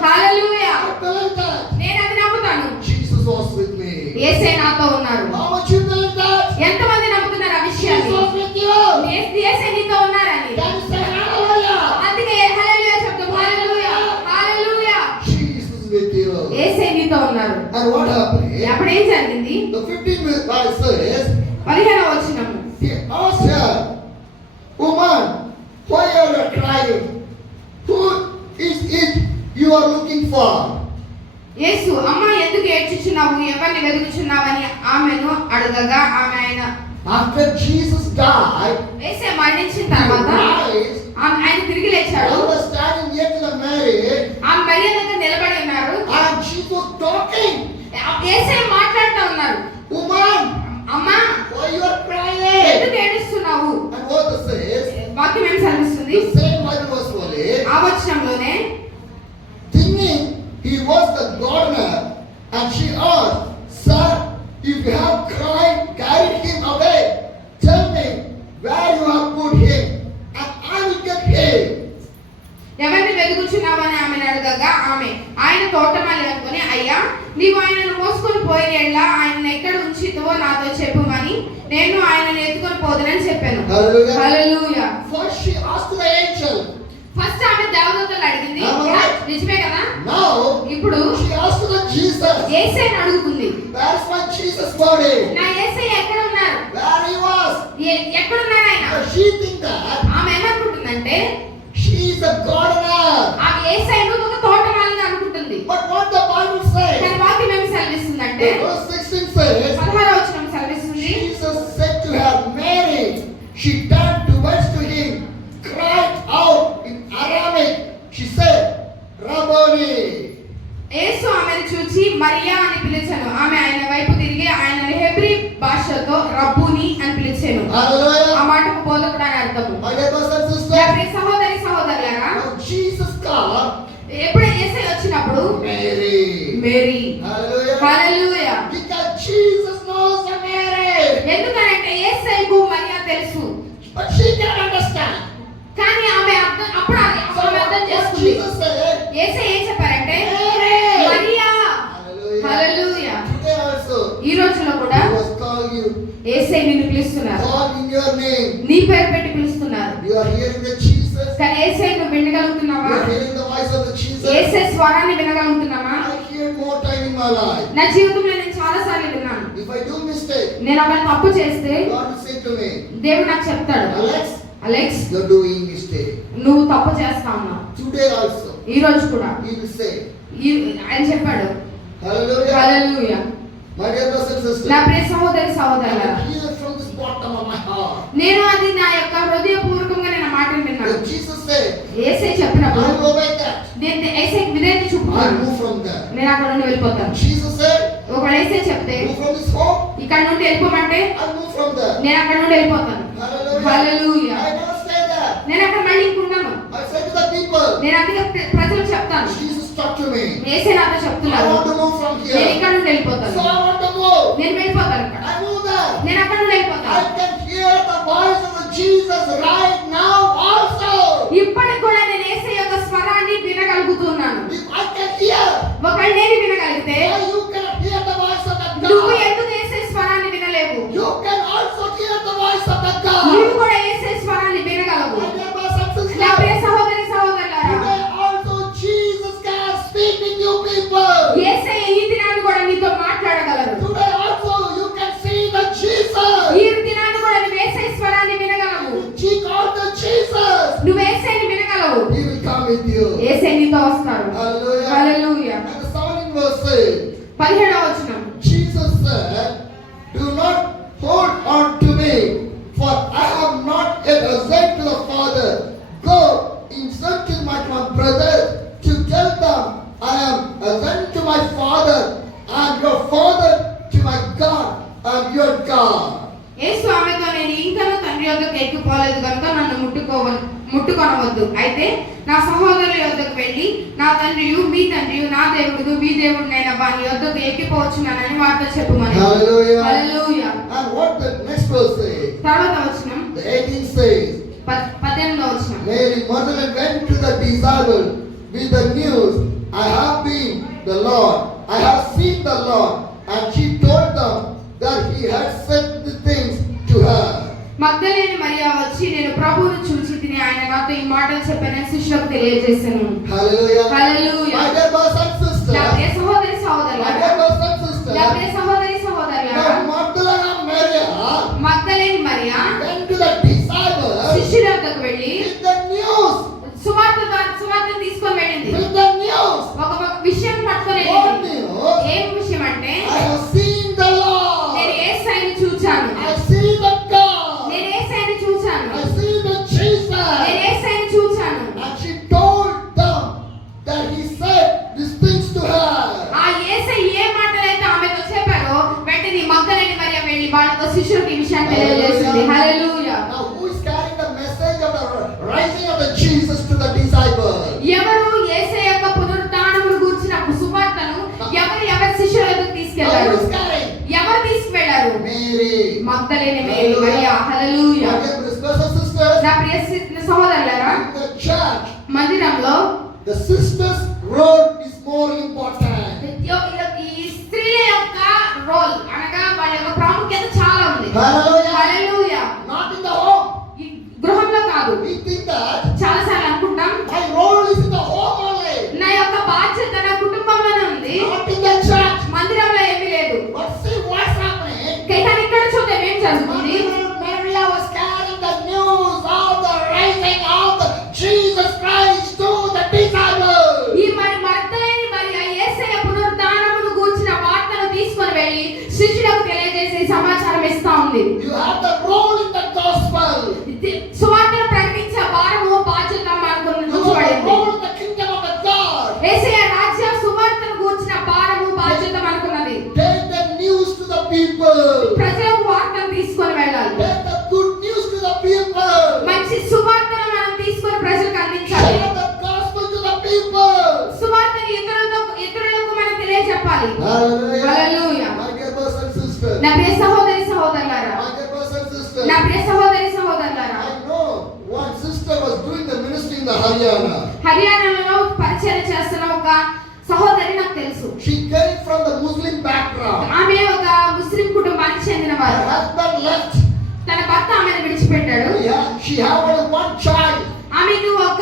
హల్లెలూయా. I believe that. నేను అది నమ్ముతాను. Jesus was with me. యేసయ్య నాతో ఉన్నారు. How much you believe that? ఎంతమంది నమ్ముతున్నారు ఆ Jesus విషయాన్ని? was with you. యేసయ్య నీతో ఉన్నారని. Then say hallelujah. అందుకే హల్లెలూయా చెప్తాం. హల్లెలూయా. హల్లెలూయా. Jesus is with you. యేసయ్య నీతో ఉన్నారు. And what happened? అప్పుడు ఏం జరిగింది? The 15th verse says, 15వ వచనము. he asked her, woman, why are you crying? Who is it you are looking for? యేసు అమ్మ ఎందుకు ఏడ్చుచున్నావు, ఎవరిని వెతుకుచున్నావని ఆమెను అడగగా ఆమె After Jesus died, యేసయ్య మరణించిన తర్వాత he rise, ఆయన తిరిగి లేచాడు. all was standing near to the Mary, ఆమె మరియ దగ్గర నిలబడి ఉన్నారు. and she was talking. యేసయ్య మాట్లాడుతూ ఉన్నారు. Woman, అమ్మా why you are crying? ఎందుకు ఏడుస్తున్నావు? And what it says, వాక్యం ఏం సెలవిస్తుంది? the same Bible verse only, ఆ వచనంలోనే thinking he was the gardener, and she asked, sir, if you have carried him away, tell me where you have put him, and I will get him. ఎవరిని వెతుకుచున్నావని ఆమెను అడగగా ఆమె ఆయన తోటమాలి అనుకుని, అయ్యా నీవు ఆయనను మోసుకొని పోయిన ఆయన ఎక్కడ ఉంచితువో నాతో చెప్పుమని నేను ఆయనను ఎత్తుకొని పోదునని చెప్పాను. Hallelujah. Hallelujah. First she asked the angel. First ఆమె దేవదూతలు అడిగింది. Amen. నిజమే కదా? Now ఇప్పుడు she asked the Jesus. యేసయ్యను అడుగుతుంది. Where is my Jesus' body? నా యేసయ్య ఎక్కడ ఉన్నారు? Where he was? ఎక్కడ ఉన్నారు ఆయన? But she think that ఆమె ఏమనుకుంటుందంటే she is a gardener. ఆమె యేసయ్యను ఒక తోటమాలిగా అనుకుంటుంది. But what the Bible says, కానీ వాక్యం ఏమి సెలవిస్తుందంటే verse 16 says, 16వ వచనం సెలవిస్తుంది. Jesus said to her, Mary. She turned towards పిలిచాను. ఆమె ఆయన వైపు తిరిగి ఆయన హెబ్రీ భాషతో రబ్బుని అని పిలిచాను. Hallelujah. ఆ మాటకు బోధకుడు అని అర్థము. My dear brothers and నా sisters, ప్రియ సహోదరి సహోదరులారా, now Jesus called ఎప్పుడు యేసయ్య వచ్చినప్పుడు Mary. Mary. Hallelujah. Hallelujah. Because Jesus knows the Mary. ఎందుకంటే యేసయ్యకు మరియా తెలుసు. But she cannot understand. కానీ ఆమె అప్పుడు So ఆమె అర్థం what చేసుకుంది. Jesus said, యేసయ్య ఏం చెప్పారంటే Mary. మరియా. Hallelujah. హల్లెలూయా. Today also, ఈ రోజులో కూడా He was calling you. యేసయ్య నిన్ను పిలుస్తున్నారు. Call in your name. నీ పేరు పెట్టి పిలుస్తున్నారు. You are hearing the Jesus. కానీ యేసయ్య నువ్వు You వినగలుగుతున్నావా? are hearing the voice of the Jesus. యేసయ్య స్వరాన్ని వినగలుగుతున్నావా? I hear more time in my life. నా జీవితంలో నేను చాలా సార్లు విన్నాను. If I do mistake, నేను ఒకవేళ తప్పు చేస్తే God will say to me, దేవుడు నాకు చెప్తాడు, అలెక్స్ you're doing mistake. నువ్వు తప్పు చేస్తా ఉన్నావు. Today also, ఈ రోజు కూడా He will say, ఆయన చెప్పాడు. Hallelujah. Hallelujah. My dear brothers and sisters, నా ప్రియ సహోదరి I సహోదరులారా, can hear from this bottom of my heart. నేను అది నా యొక్క హృదయపూర్వకంగా నేను ఆ మాటను విన్నాను. When Jesus said, Yesayya I చెప్పినప్పుడు will obey that. నేను యేసయ్యకి విధేయత I చూపుతాను. move from there. నేను అక్కడ నుండి వెళ్ళిపోతాను. Jesus said, ఒకవేళ యేసయ్య చెప్తే move from his home. ఇక్కడ నుండి వెళ్ళిపోమంటే I move from there. నేను అక్కడ నుండి వెళ్ళిపోతాను. Hallelujah. Hallelujah. I never stay there. నేను అక్కడ మళ్ళీ ఇంకున్నాను. I say to the people, నేను అందుకే ప్రజలకు చెప్తాను. Jesus talk to me. యేసయ్య నాతో I చెప్తున్నారు. want to move from నేను here. ఇక్కడ నుండి వెళ్ళిపోతాను. So I want to move. నేను వెళ్ళిపోతాను ఇక్కడ. I move there. నేను అక్కడ నుండి I వెళ్ళిపోతాను. can hear the voice of the Jesus right now also. ఇప్పటికి కూడా నేను యేసయ్య యొక్క స్వరాన్ని వినగలుగుతున్నాను. If I can hear, ఒకవేళ నేను వినగలిగితే why you cannot hear the voice of the నువ్వు God? ఎందుకు యేసయ్య స్వరాన్ని వినలేవు? You can also hear the voice of the నువ్వు God. కూడా యేసయ్య స్వరాన్ని వినగలవు. My dear brothers and నా sisters, ప్రియ సహోదరి సహోదరులారా, today also Jesus can speak with you people. యేసయ్య ఈ దినాన్ని కూడా నీతో మాట్లాడగలరు. Today also you can see the Jesus. ఈ దినాన్ని కూడా నువ్వు యేసయ్య స్వరాన్ని వినగలవు. You call the Jesus. నువ్వు యేసయ్యని వినగలవు. He will come with you. యేసయ్య నీతో వస్తాడు. Hallelujah. Hallelujah. And the 17th verse says, 17వ వచనం. Jesus said, do not hold on to me, for I have not yet ascended to the Father. Go, insult to my brothers to tell them I am ascended to my Father and your Father, to my God and your God. యేసు ఆమెతో నేను ఇంకనూ తండ్రి యొద్దకు ఎక్కిపోలేదు కనుక నన్ను ముట్టుకొనవద్దు. అయితే నా సహోదరుల యొద్దకు వెళ్ళి నా తండ్రియు మీ తండ్రియు నా దేవుడు మీ దేవుడినైన వాని యొద్దకు ఎక్కిపోవచ్చునని వారితో చెప్పుమని. Hallelujah. Hallelujah. And what the next verse says, తర్వాత వచనం the 18th says, 18వ వచనం. Mary Magdalene went to the disciples with the news, I have been the Lord, I have seen the Lord, and she told them that he had said the things to her. మగ్దలేని Mariya వచ్చి నేను ప్రభువును చూచి తిని ఆయన నాతో ఈ మాటలు చెప్పానని శిష్యులకు తెలియజేశాను. Hallelujah. Hallelujah. My dear brothers and sisters, నా ప్రియ సహోదరి my సహోదరులారా, dear brothers and sisters, నా ప్రియ సహోదరి సహోదరులారా, now Magdalene and Mary మగ్దలేని Mariya went to the disciples శిష్యుల వద్దకు వెళ్ళి with the news, సువార్తను తీసుకొని వెళ్ళింది. with the news. ఒక విషయం పట్టుకొని What వెళ్ళింది. news? ఏం విషయం అంటే I have seen the Lord. నేను యేసయ్యని చూచాను. I see the God. నేను యేసయ్యని చూచాను. I see the Jesus. నేను యేసయ్యని చూచాను. And she told them that he said these things to her. ఆ యేసయ్య ఏ మాటలైతే ఆమెతో చెప్పారో వెంటనే మగ్దలేని మరియా వెళ్ళి వాళ్ళతో శిష్యులకు ఈ విషయాన్ని తెలియజేసింది. హల్లెలూయా. Now who is carrying the message of the rising of the Jesus to the disciples? ఎవరు యేసయ్య యొక్క పునరుత్థానమును గూర్చిన సువార్తను ఎవరి శిష్యులకు Now తీసుకెళ్లారు? who is carrying? ఎవరు తీసుకువెళ్లారు? Mary. మగ్దలేని Mariya. Hallelujah. My dear brothers and sisters, నా ప్రియ సహోదరులారా, in the church, మందిరంలో the sisters' role is more important. ఈ స్త్రీల యొక్క రోల్ అనగా వాళ్ళ యొక్క ప్రాముఖ్యత చాలా ఉంది. Hallelujah. Hallelujah. Not in the home. ఈ గృహంలో కాదు. We think that చాలా సార్లు అనుకుంటాం my role is in the home only, నా యొక్క బాధ్యత నా కుటుంబంలోనే ఉంది, not in the church. మందిరంలో ఏమీ లేదు. But see what's happening? కానీ ఇక్కడ చూద్దాం ఏం జరుగుతుంది. Maria was carrying the news of the rising of the Jesus Christ to the disciples. ఈ మగ్దలేని మరియా యేసయ్య పునరుత్థానమును గూర్చిన వార్తను తీసుకొని వెళ్ళి శిష్యులకు తెలియజేసే సమాచారం ఇస్తా ఉంది. You people. ప్రజలకు వార్తను తీసుకొని వెళ్ళాలి. Take the good news to the people. మంచి సువార్తను మనం తీసుకొని ప్రజలకు అందించాలి. Share the gospel to the people. సువార్తని ఇతరులకు మనం తెలియజెప్పాలి. Hallelujah. Hallelujah. My dear brothers and sisters. నా ప్రియ సహోదరి సహోదరులారా, My dear brothers and sisters. నా ప్రియ సహోదరి సహోదరులారా, I know one sister was doing the ministry in the Haryana. హర్యానాలో పరిచయం చేస్తున్న ఒక సహోదరి నాకు తెలుసు. She came from the Muslim background. ఆమె ఒక ముస్లిం కుటుంబానికి చెందినవారు. Her husband left. తన భర్త ఆమెను విడిచిపెట్టాడు. Yeah, she had only one child. ఆమెకు ఒక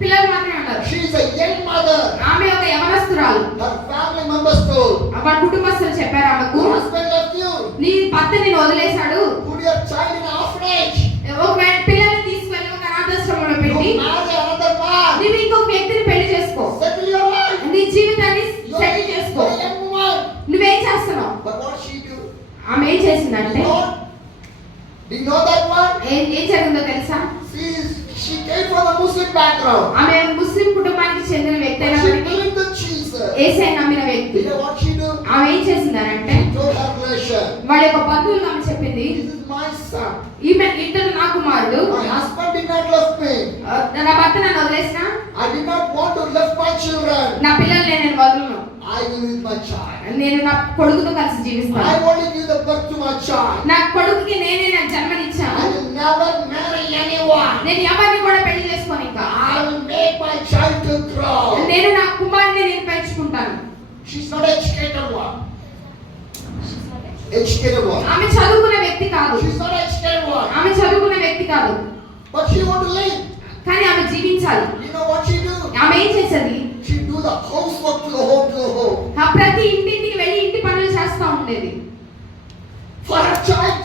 పిల్లలు మాత్రమే ఉన్నారు. She is a young mother. ఆమె ఒక యవనస్తురాలు. Her family members told, వాళ్ళ కుటుంబస్తులు చెప్పారు ఆమెకు, your husband left you. నీ భర్త నిన్ను వదిలేశాడు. Put your child in an orphanage. ఒకవేళ పిల్లల్ని తీసుకెళ్ళి ఒక అనాథాశ్రమంలో You పెట్టి marry another man. నువ్వు ఇంకొక వ్యక్తిని పెళ్లి చేసుకో. Settle your life. నీ జీవితాన్ని You సెటిల్ are చేసుకో. a young woman. నువ్వేం చేస్తున్నావు? But what she do? ఆమె ఏం చేసిందంటే, Do you know that one? ఏం జరిగిందో తెలుసా? She came from a Muslim background. ఆమె ముస్లిం కుటుంబానికి చెందిన వ్యక్తి She అయినప్పటికీ believed in Jesus. యేసయ్యను నమ్మిన వ్యక్తి. You know what she do? ఆమె ఏం చేసిందనంటే, She told her relation, వాళ్ళ యొక్క బంధువులు ఆమె చెప్పింది, this is my son. ఇతడు నా కుమారుడు. My husband did not love me. నా భర్త నన్ను వదిలేసిన, I did not want to left my children. నా పిల్లల్ని నేను వదలను. I will with my child. నేను నా కొడుకుతో కలిసి జీవిస్తాను. I only give the birth to my child. నా కొడుకుకి నేనే నా జన్మనిచ్చాను. I will never marry anyone. నేను ఎవరిని కూడా పెళ్లి చేసుకోను. ఇంకా I will make my child to grow. నేను నా కుమారుని నేను పెంచుకుంటాను. She's not educated one. Educated one. ఆమె చదువుకున్న వ్యక్తి కాదు. She's not educated one. ఆమె చదువుకున్న వ్యక్తి కాదు. But she want to live. కానీ ఆమె జీవించాలి. You know what she do? ఆమె ఏం చేసేది? She do the housework to the home, to the home. ఆ ప్రతి ఇంటింటికి వెళ్ళి ఇంటి పనులు చేస్తూ ఉండేది. For her child.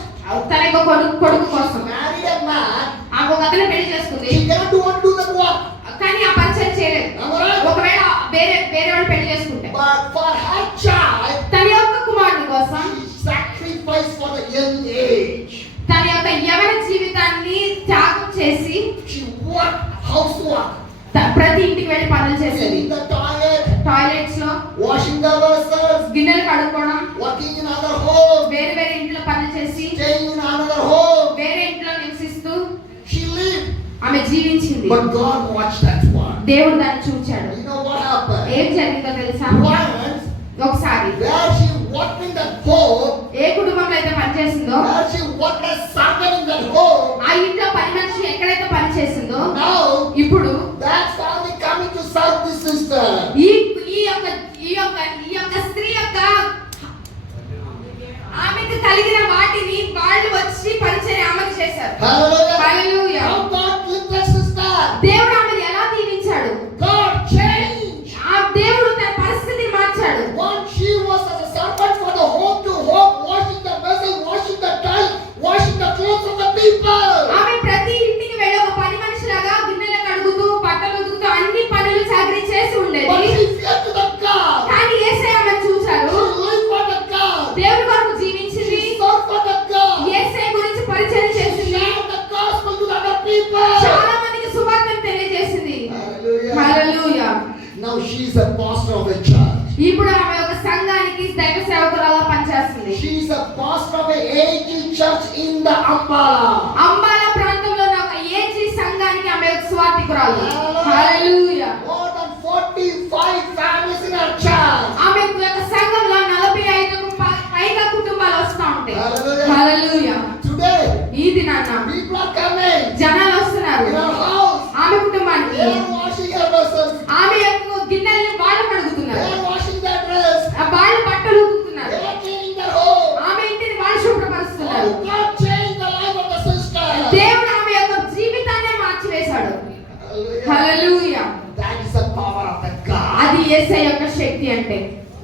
తన యొక్క కొడుకు కోసం. Married a man. ఆమె ఒక అతను పెళ్లి చేసుకుంది. She cannot want to do that work. కానీ ఆ పరిచయం చేయలేదు. Am I right? ఒకవేళ వేరే వాళ్ళు పెళ్లి చేసుకుంటే, But for her child, తన యొక్క కుమారుని కోసం she sacrificed for the young age. తన యొక్క యవన జీవితాన్ని త్యాగం చేసి She worked housework. ప్రతి ఇంటికి వెళ్ళి పనులు చేసేది. Cleaning the toilet, టాయిలెట్స్ లో washing the vessels, గిన్నెలు కడుక్కోవడం, working in other home, వేరే ఇంట్లో పనులు చేసి staying in another home. వేరే ఇంట్లో నివసిస్తూ She lived. ఆమె జీవించింది. But God watched that one. దేవుడు దాన్ని చూచాడు. You know what happened? ఏం జరిగిందో తెలుసా? Once, ఒకసారి where she worked in that home, ఏ కుటుంబంలో అయితే పనిచేసిందో, where she worked as servant in that home, ఆ ఇంట్లో పని మనిషి ఎక్కడైతే పని చేసిందో, now ఇప్పుడు that family coming to serve this sister. ఈ యొక్క స్త్రీ యొక్క ఆమెకు కలిగిన వాటిని వాళ్ళు వచ్చి పరిచయం ఆమెకు చేశారు. Hallelujah. Hallelujah. How God lived that sister. దేవుడు ఆమెను ఎలా దీవించాడు? God changed. ఆ దేవుడు తన పరిస్థితిని మార్చాడు. Once she was as a servant for the home to home, washing the vessel, washing the tile, washing the clothes of the people. ఆమె ప్రతి ఇంటికి వెళ్ళి ఒక పని మనిషిలాగా గిన్నెలు కడుగుతూ బట్టలు ఉతుకుతూ అన్ని పనులు చాకరీ చేసి But ఉండేది. she feared to the God. కానీ యేసయ్య ఆమెను చూశాడు. She lived for the God. దేవుని కొరకు జీవించింది. She served for the God. యేసయ్య గురించి పరిచయం She చేసింది. shared the gospel to the other people. చాలా మందికి సువార్తను తెలియజేసింది. Hallelujah. Hallelujah. Now she is a pastor of a church. ఇప్పుడు ఆమె ఒక సంఘానికి దైవ సేవకురాలుగా పనిచేస్తుంది. She is a pastor of a AG church in the Ambala. Ambala ప్రాంతంలో ఉన్న ఒక ఏజీ సంఘానికి ఆమె ఒక సువార్తికురాలు. హల్లెలూయా. More than 45 families in her church. ఆమె యొక్క సంఘంలో 45కు పైగా కుటుంబాలు వస్తూ ఉంటాయి. Hallelujah. హల్లెలూయా. Today, ఈ దినాన people are coming జనాలు వస్తున్నారు in her house. ఆమె కుటుంబానికి. They are washing her vessels. ఆమె యొక్క గిన్నెల్ని వాళ్ళు They కడుగుతున్నారు. are washing their dress. వాళ్ళు బట్టలు ఉతుకుతున్నారు. They are cleaning their home. ఆమె ఇంటిని వాళ్ళు శుభ్రపరుస్తున్నారు. Oh, God changed the life of the sister. దేవుడు ఆమె యొక్క జీవితాన్ని మార్చివేశాడు. Hallelujah. Hallelujah. That is the power of the God. అది యేసయ్య యొక్క శక్తి అంటే.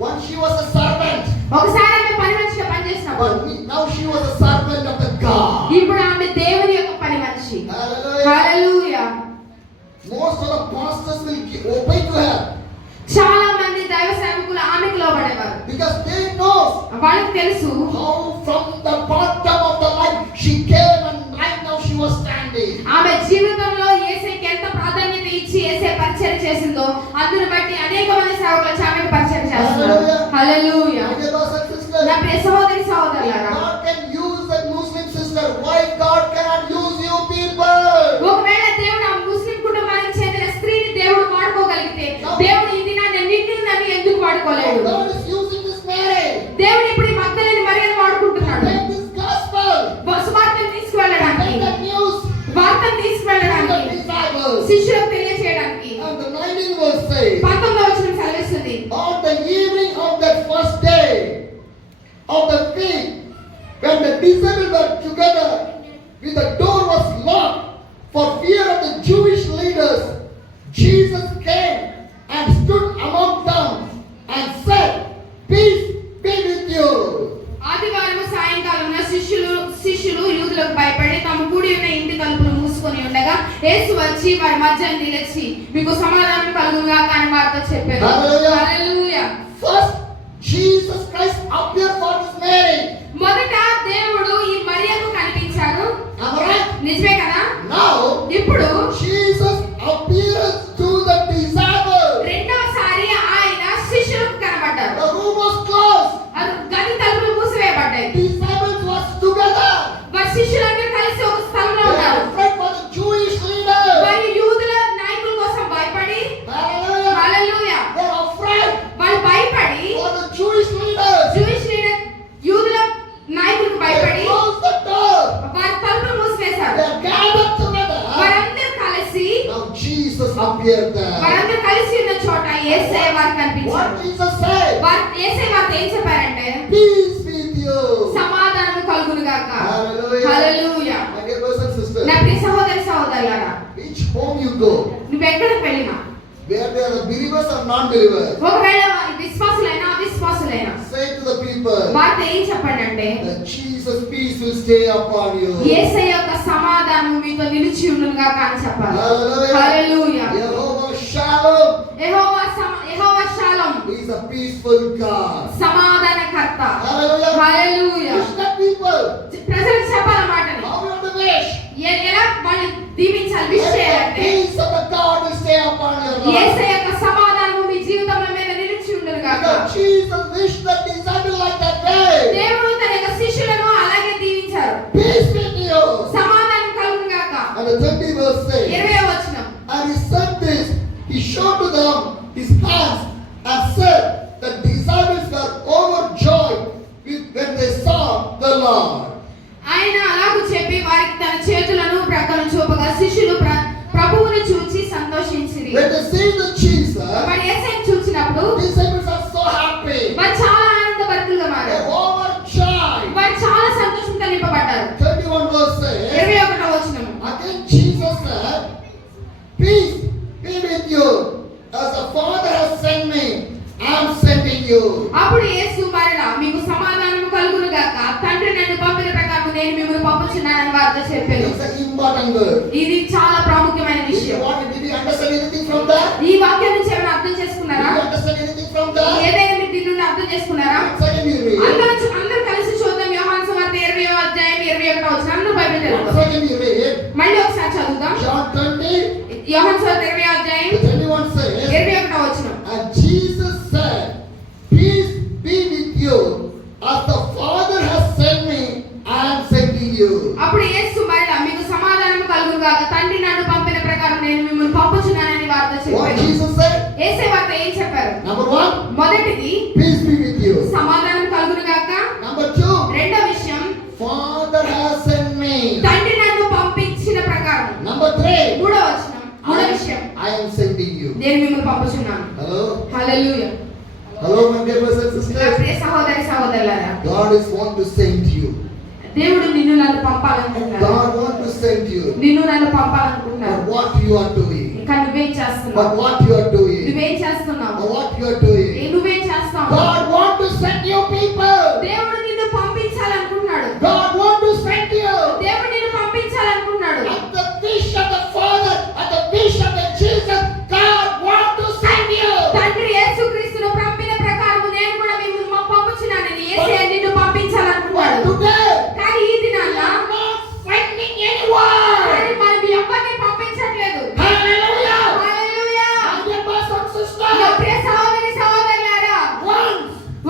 Once she was a servant, ఒకసారి ఆమె పని మనిషిగా పనిచేసినప్పుడు, now she was a servant of the God. ఇప్పుడు ఆమె దేవుని యొక్క పని మనిషి. Hallelujah. Hallelujah. Most of the pastors will obey to her చాలా మంది దైవ సేవకులు ఆమెకు లోబడేవారు. because they know వాళ్ళకి తెలుసు how from the bottom of the life she came and right now she was standing. ఆమె జీవితంలో యేసయ్యకి ఎంత ప్రాధాన్యత ఇచ్చి యేసయ్య పరిచయం చేసిందో అందును బట్టి అనేక మంది సేవకులు ఆమెకు పరిచయం చేస్తున్నారు. Hallelujah. Hallelujah. My dear brothers and sisters, నా ప్రియ సహోదరి says, 19వ వచనం సెలవిస్తుంది. on the evening of that first day of the week, when the disciples were together, when the door was locked for fear of the Jewish leaders, Jesus came and stood among them and said, peace be with you. ఆదివారం సాయంకాలమున శిష్యులు యూదులకు భయపడి తమ కూడి ఉన్న ఇంటి తలుపులు మూసుకొని ఉండగా యేసు వచ్చి వారి మధ్య నిలిచి మీకు సమాధానం కలుగుగాక అని వారితో చెప్పారు. Hallelujah. Hallelujah. First, Jesus Christ appeared for this Mary. మొదట దేవుడు ఈ మరియకు కనిపించాడు. Am I right? నిజమే కదా? Now, ఇప్పుడు Jesus appears to the disciples. రెండవసారి ఆయన శిష్యులకు కనబడ్డారు. The room was closed. గది తలుపులు మూసివేయబడ్డాయి. Disciples was together. వారి శిష్యులందరూ కలిసి ఒక స్థలంలో They ఉన్నారు. are afraid for the Jewish leaders. వారి యూదుల నాయకుల కోసం భయపడి Hallelujah. Hallelujah They are afraid వాళ్ళు భయపడి for the Jewish leaders. Jewish leader యూదుల నాయకులకు They భయపడి closed the door. వారి తలుపులు మూసివేశారు. They are gathered together. వారందరూ కలిసి Now Jesus appeared there. వారందరూ కలిసి ఉన్న చోట యేసయ్య వారికి కనిపించారు. What Jesus said? వారు యేసయ్య వారితో ఏం చెప్పారంటే Peace with you. సమాధానం కలుగును గాక. Hallelujah. Hallelujah. My dear brothers and sisters, నా ప్రియ సహోదరి సహోదరులారా, which home you go, నువ్వు ఎక్కడికి వెళ్ళినా where there are believers or non-believers, ఒకవేళ విశ్వాసులైనా అవిశ్వాసులైనా say to the people వారితో ఏం చెప్పండి అంటే that Jesus' peace will stay upon you. యేసయ్య యొక్క సమాధానం మీతో నిలిచి ఉండును గాక అని చెప్పాలి. Hallelujah. Hallelujah. Jehovah Shalom Jehovah shalom is a peaceful God. సమాధానకర్త. Hallelujah. Hallelujah. Wish the people ప్రజలకు చెప్పాలన్నమాటని how you have to wish. ఎలా వాళ్ళు దీవించాలి, విష్ Let the చేయాలంటే peace of the God will stay upon your life. యేసయ్య యొక్క సమాధానం మీ జీవితంలో మీద నిలిచి ఉండును గాక. Because Jesus wished the disciples like that way. దేవుడు తన యొక్క శిష్యులను అలాగే దీవించారు. Peace with you. సమాధానం కలుగును గాక. And the 20th verse says, 20వ వచనం. and he said this, he showed to them his hands and said, the disciples were overjoyed when they saw the Lord. ఆయన అలాగూ చెప్పి వారికి తన చేతులను ప్రక్కన చూపగా శిష్యులు ప్రభువుని చూచి సంతోషించిరి. When they see the Jesus, వారు యేసయ్యను చూచినప్పుడు disciples are so happy. వారు చాలా ఆనందభరితులుగా మారారు. They're overjoyed. వారు చాలా సంతోషంతో నింపబడ్డారు. 31 verse says, 21వ వచనం. again Jesus said, peace be with you. As the Father has sent me, I am sending you. అప్పుడు యేసు మరలా మీకు సమాధానం కలుగును గాక, తండ్రి నన్ను పంపిన ప్రకారం నేను మిమ్మల్ని పంపుచున్నానని వారితో చెప్పాను. It's an important word. ఇది చాలా ప్రాముఖ్యమైన విషయం. Did you understand anything from that? ఈ వాక్యం నుంచి ఏమైనా అర్థం Did చేసుకున్నారా? you understand anything from that? ఏదైనా మీరు దీని నుండి అర్థం చేసుకున్నారా? Second you read. అందరూ కలిసి చూద్దాం. యోహాను సువార్త 20వ అధ్యాయం 21వ వచనం. అందరూ బైబిల్ చదువుదాం. Second you read. మళ్ళీ ఒకసారి చదువుదాం. John 20, యోహాను సువార్త 20వ అధ్యాయం 21 says, 21వ వచనం. and Jesus said, peace be with you. As the Father has sent me, I am sending you. అప్పుడు యేసు మరలా మీకు సమాధానం కలుగును గాక, తండ్రి నన్ను పంపిన ప్రకారం నేను మిమ్మల్ని పంపుచున్నానని వారితో What చెప్పాను. Jesus said? యేసే వారితో ఏం చెప్పారు? Number 1, మొదటిది peace be with you. సమాధానం కలుగును గాక. Number 2, రెండో విషయం Father has sent me. తండ్రి నన్ను పంపించిన ప్రకారం. Number 3, మూడో వచనం. మూడో విషయం I am sending you. నేను మిమ్మల్ని పంపుచున్నాను. Hello? Hallelujah. Hello, my dear brothers and నా sisters. ప్రియ సహోదరి సహోదరులారా, God is want to send you. దేవుడు నిన్ను నన్ను పంపాలనుకుంటున్నాడు. God want to send you. నిన్ను నన్ను పంపాలనుకుంటున్నాడు. But what you are doing? ఇంకా నువ్వేం చేస్తున్నావు? But what you are doing? నువ్వేం చేస్తున్నావు? But what you are doing? నువ్వేం చేస్తావు? God want to send you people. దేవుడు నిన్ను పంపించాలనుకుంటున్నాడు. God want to send you. దేవుడు నిన్ను పంపించాలనుకుంటున్నాడు. At the wish of the Father, at the wish of the Jesus, God want to send you. తండ్రి యేసుక్రీస్తును పంపిన ప్రకారం నేను కూడా మిమ్మల్ని పంపుచున్నానని యేసయ్య నిన్ను But పంపించాలనుకున్నాడు. today, కానీ ఈ దినాన I'm not sending anyone. కానీ మనం ఎవరిని పంపించట్లేదు. Hallelujah. Hallelujah. My dear brothers and నా sisters, ప్రియ సహోదరి సహోదరులారా, once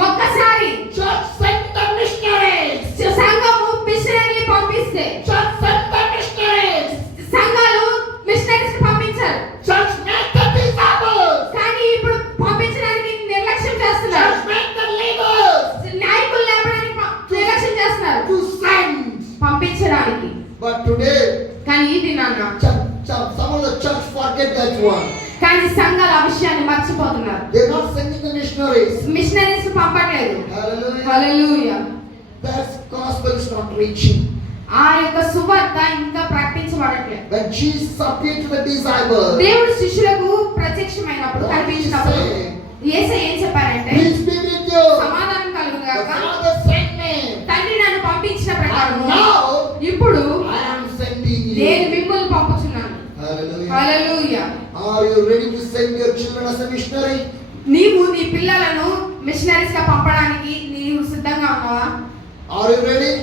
ఒక్కసారి church sent the missionaries. సంఘము మిషనరీని పంపిస్తే, Church sent the missionaries. సంఘాలు మిషనరీస్ పంపించారు. Church met the disciples. కానీ ఇప్పుడు పంపించడానికి నిర్లక్ష్యం చేస్తున్నారు. Church met the leaders. నాయకులు లేపడానికి నిర్లక్ష్యం చేస్తున్నారు. To send. పంపించడానికి. But today, కానీ ఈ దినాన some of the church forget that one. కానీ సంఘాలు ఆ విషయాన్ని మర్చిపోతున్నారు. They're not sending the missionaries. Machineries పంపట్లేదు. Hallelujah. Hallelujah. That gospel is not reaching. ఆ యొక్క సువార్త ఇంకా ప్రకటించబడట్లేదు. When Jesus appeared to the disciples, దేవుడు శిష్యులకు ప్రత్యక్షమైనప్పుడు కనిపించినప్పుడు యేసయ్య ఏం చెప్పారంటే, peace be with you. సమాధానం కలుగును The గాక. Father sent me. తండ్రి నన్ను పంపించిన ప్రకారం And now ఇప్పుడు I am sending నేను you. మిమ్మల్ని పంపుచున్నాను. Hallelujah. Hallelujah. Are you ready to send your children as a missionary? నీవు నీ పిల్లలను మిషనరీస్ గా పంపడానికి నీవు సిద్ధంగా ఉన్నావా? Are you ready?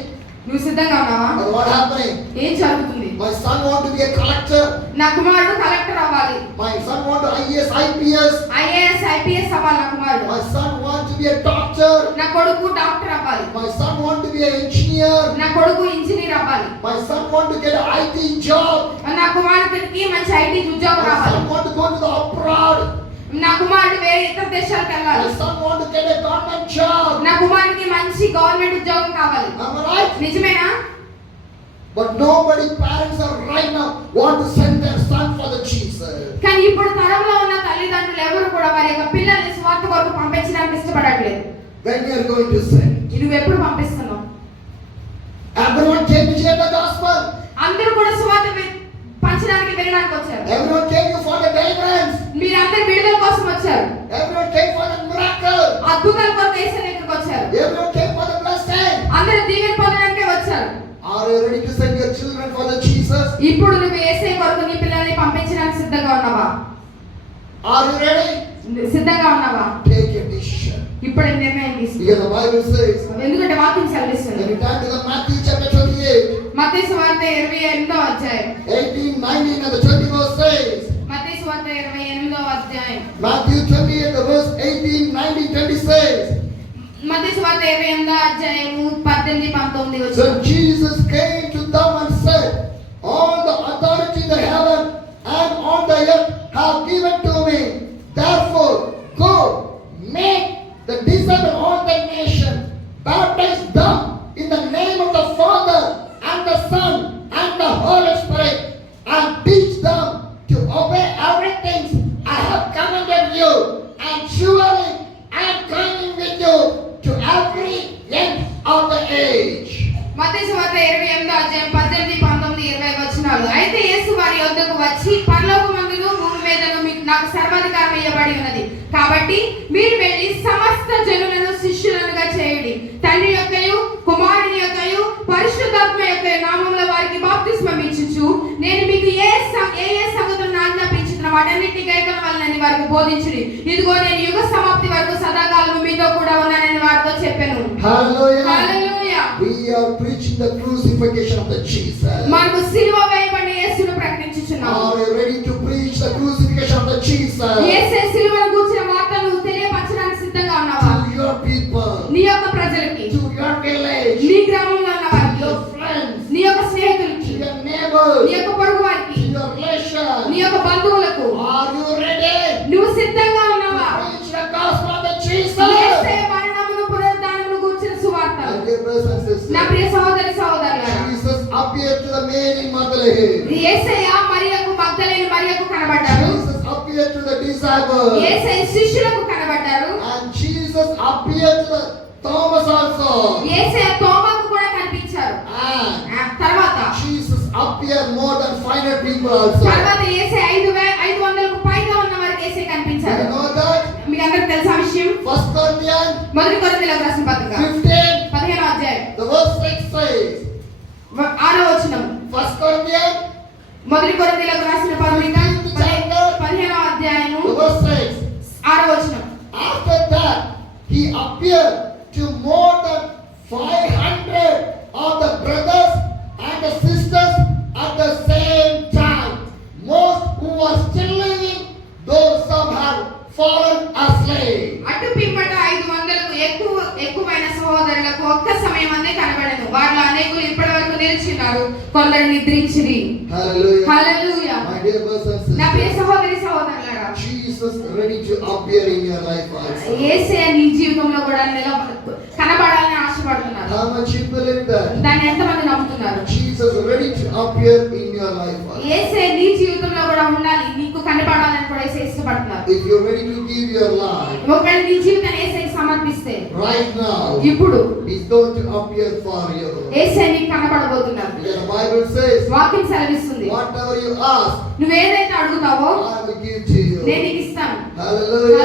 నువ్వు సిద్ధంగా ఉన్నావా? But what happening? ఏం జరుగుతుంది? My son want to be a collector. నా కుమారుడు కలెక్టర్ అవ్వాలి. My son want to IAS, IPS. IAS IPS అవ్వాలి నా కుమారుడు. My son want to be a doctor. నా కొడుకు డాక్టర్ అవ్వాలి. My son want to be an engineer. నా కొడుకు ఇంజనీర్ అవ్వాలి. My son want to get an IT job. నా కుమారుడికి మంచి ఐటీ ఉద్యోగం My రావాలి. son want to go to the abroad. నా కుమారుడు వేరే ఇతర దేశాలకు వెళ్ళాలి. My son want to get a government job. నా కుమారుడికి మంచి గవర్నమెంట్ ఉద్యోగం కావాలి. Am I right? నిజమేనా? But nobody, parents are right now want to send their son for the Jesus. కానీ ఇప్పుడు తరంలో ఉన్న తల్లిదండ్రులు ఎవరు కూడా వారి యొక్క పిల్లల్ని స్వార్థ కొరకు పంపించడానికి ఇష్టపడట్లేదు. When you are going to send? నువ్వు ఎప్పుడు పంపిస్తున్నావు? Everyone came to share the gospel. అందరూ కూడా స్వార్థ పంచడానికి వెళ్ళడానికి వచ్చారు. Everyone came you for the deliverance. మీరందరూ విడుదల కోసం వచ్చారు. Everyone came for the miracle. అద్భుతాల కొరకు యేసు దగ్గరికి వచ్చారు. Everyone came for the blessing. అందరూ దీవెన పొందడానికి వచ్చారు. Are you ready to send your children for the Jesus? ఇప్పుడు నువ్వు యేసయ్య కొరకు నీ పిల్లల్ని పంపించడానికి సిద్ధంగా ఉన్నావా? Are you ready? సిద్ధంగా ఉన్నావా? Take your decision. ఇప్పుడు నిర్ణయం తీసుకో. Because the Bible says, ఎందుకంటే వాక్యం సెలవిస్తుంది. when you turn to the Matthew chapter 28, మత్తయి సువార్త 28వ అధ్యాయం. 18, 19 and the 20 verse says, మత్తయి సువార్త 28వ అధ్యాయం. Matthew 28 the verse 18, 19, 20 says, మత్తయి సువార్త 28వ అధ్యాయము 18, 19 so వచనం. Jesus came to them and said, all the authority in the heaven and on the earth have given to me. Therefore, go, make the disciples of the nation, baptize them in the name of the Father and the Son and the Holy Spirit, and teach them to obey everything I have commanded you. And surely I am coming with you to every end of the age. మత్తయి సువార్త 28వ అధ్యాయం 18, 19, 20 వచనాలు. అయితే యేసు వారి యొద్దకు వచ్చి, పరలోకమందును భూమి మీదను మీకు నాకు సర్వాధికారం ఇవ్వబడి ఉన్నది. కాబట్టి మీరు వెళ్ళి సమస్త జనులను శిష్యులనుగా చేయండి. తండ్రి యొక్కయు కుమారుని యొక్కయు పరిశుద్ధాత్మ యొక్క నామములో వారికి బాప్తిస్మం ఇచ్చుచు, నేను మీకు ఏ సంగతులను ఆజ్ఞాపించిన వాటన్నిటిని గైకొనవలెనని వారికి బోధించుడి. ఇదిగో నేను యుగ సమాప్తి వరకు సదాకాలము మీతో కూడా ఉన్నానని వారితో చెప్పెను. Hallelujah. Hallelujah. We are preaching the crucifixion of the Jesus. మనము సిలువ వేయబడిన యేసును ప్రకటించుచున్నాము. Are you ready to preach the crucifixion of the Jesus? యేసు సిలువను గూర్చిన వార్తను తెలియపరచడానికి సిద్ధంగా ఉన్నావా? To your people, నీ యొక్క ప్రజలకి, to your village, నీ గ్రామంలో ఉన్న to వారికి, your friends, నీ యొక్క స్నేహితులకి, to your neighbors, నీ యొక్క పొరుగు వారికి, to your relations. నీ యొక్క బంధువులకు Are you ready నువ్వు సిద్ధంగా ఉన్నావా? to preach the gospel of the Jesus? యేసయ్య మరణమును పునరుద్ధానమును గూర్చిన సువార్త. My dear brothers and నా sisters, ప్రియ సహోదరి సహోదరులారా, Jesus appeared to the Mary Magdalene. Yesayya మరియకు మగ్దలేని మరియకు కనబడ్డారు. Jesus appeared to the disciples. యేసయ్య శిష్యులకు కనబడ్డారు. And Jesus appeared to the Thomas also. యేసయ్య తోమాకు కూడా కనిపించారు. And ఆ తర్వాత Jesus appeared more than 500 people also. తర్వాత యేసయ్య 500కు పైగా ఉన్న వారికి యేసయ్య You కనిపించారు. know that? మీకు అందరికీ తెలుసా విషయం? 1 Corinthians మొదటి కొరింథీయులకు రాసిన పత్రిక 15, 15వ అధ్యాయం the verse 6 says, 6వ వచనం. 1 Corinthians, మొదటి కొరింథీయులకు రాసిన పత్రిక 15వ అధ్యాయము the verse 6. 6వ వచనం. After that, he appeared to more than 500 of the brothers and the sisters at the same time. Most who are still living, though some have fallen asleep. అటు పిమ్మట 500కు ఎక్కువైన సహోదరులకు ఒక్క సమయమందే కనబడెను. వారిలో అనేకులు ఇప్పటి వరకు నిలిచిన్నారు, కొందరు నిద్రించిరి. Hallelujah. Hallelujah. My dear brothers and నా ప్రియ sisters, సహోదరి సహోదరులారా, Jesus ready to appear in your life also. యేసయ్య నీ జీవితంలో కూడా కనబడాలని ఆశపడుతున్నారు. How much you believe that? దాన్ని ఎంతమంది నమ్ముతున్నారు? Jesus ready to appear in your your life also. యేసే నీ జీవితంలో కూడా ఉండాలి, నీకు కనపడాలని కూడా యేసే ఇష్టపడుతున్నారు. If you're ready to give your life ఒకవేళ నీ జీవితాన్ని యేసేకి సమర్పిస్తే right now, ఇప్పుడు He's going to appear for you. యేసే నీకు కనపడబోతున్నారు. Because the Bible says, వాక్యం సెలవిస్తుంది, whatever you ask, నువ్వేదైతే అడుగుతావో I will give to you. నేను నీకు ఇస్తాను. Hallelujah.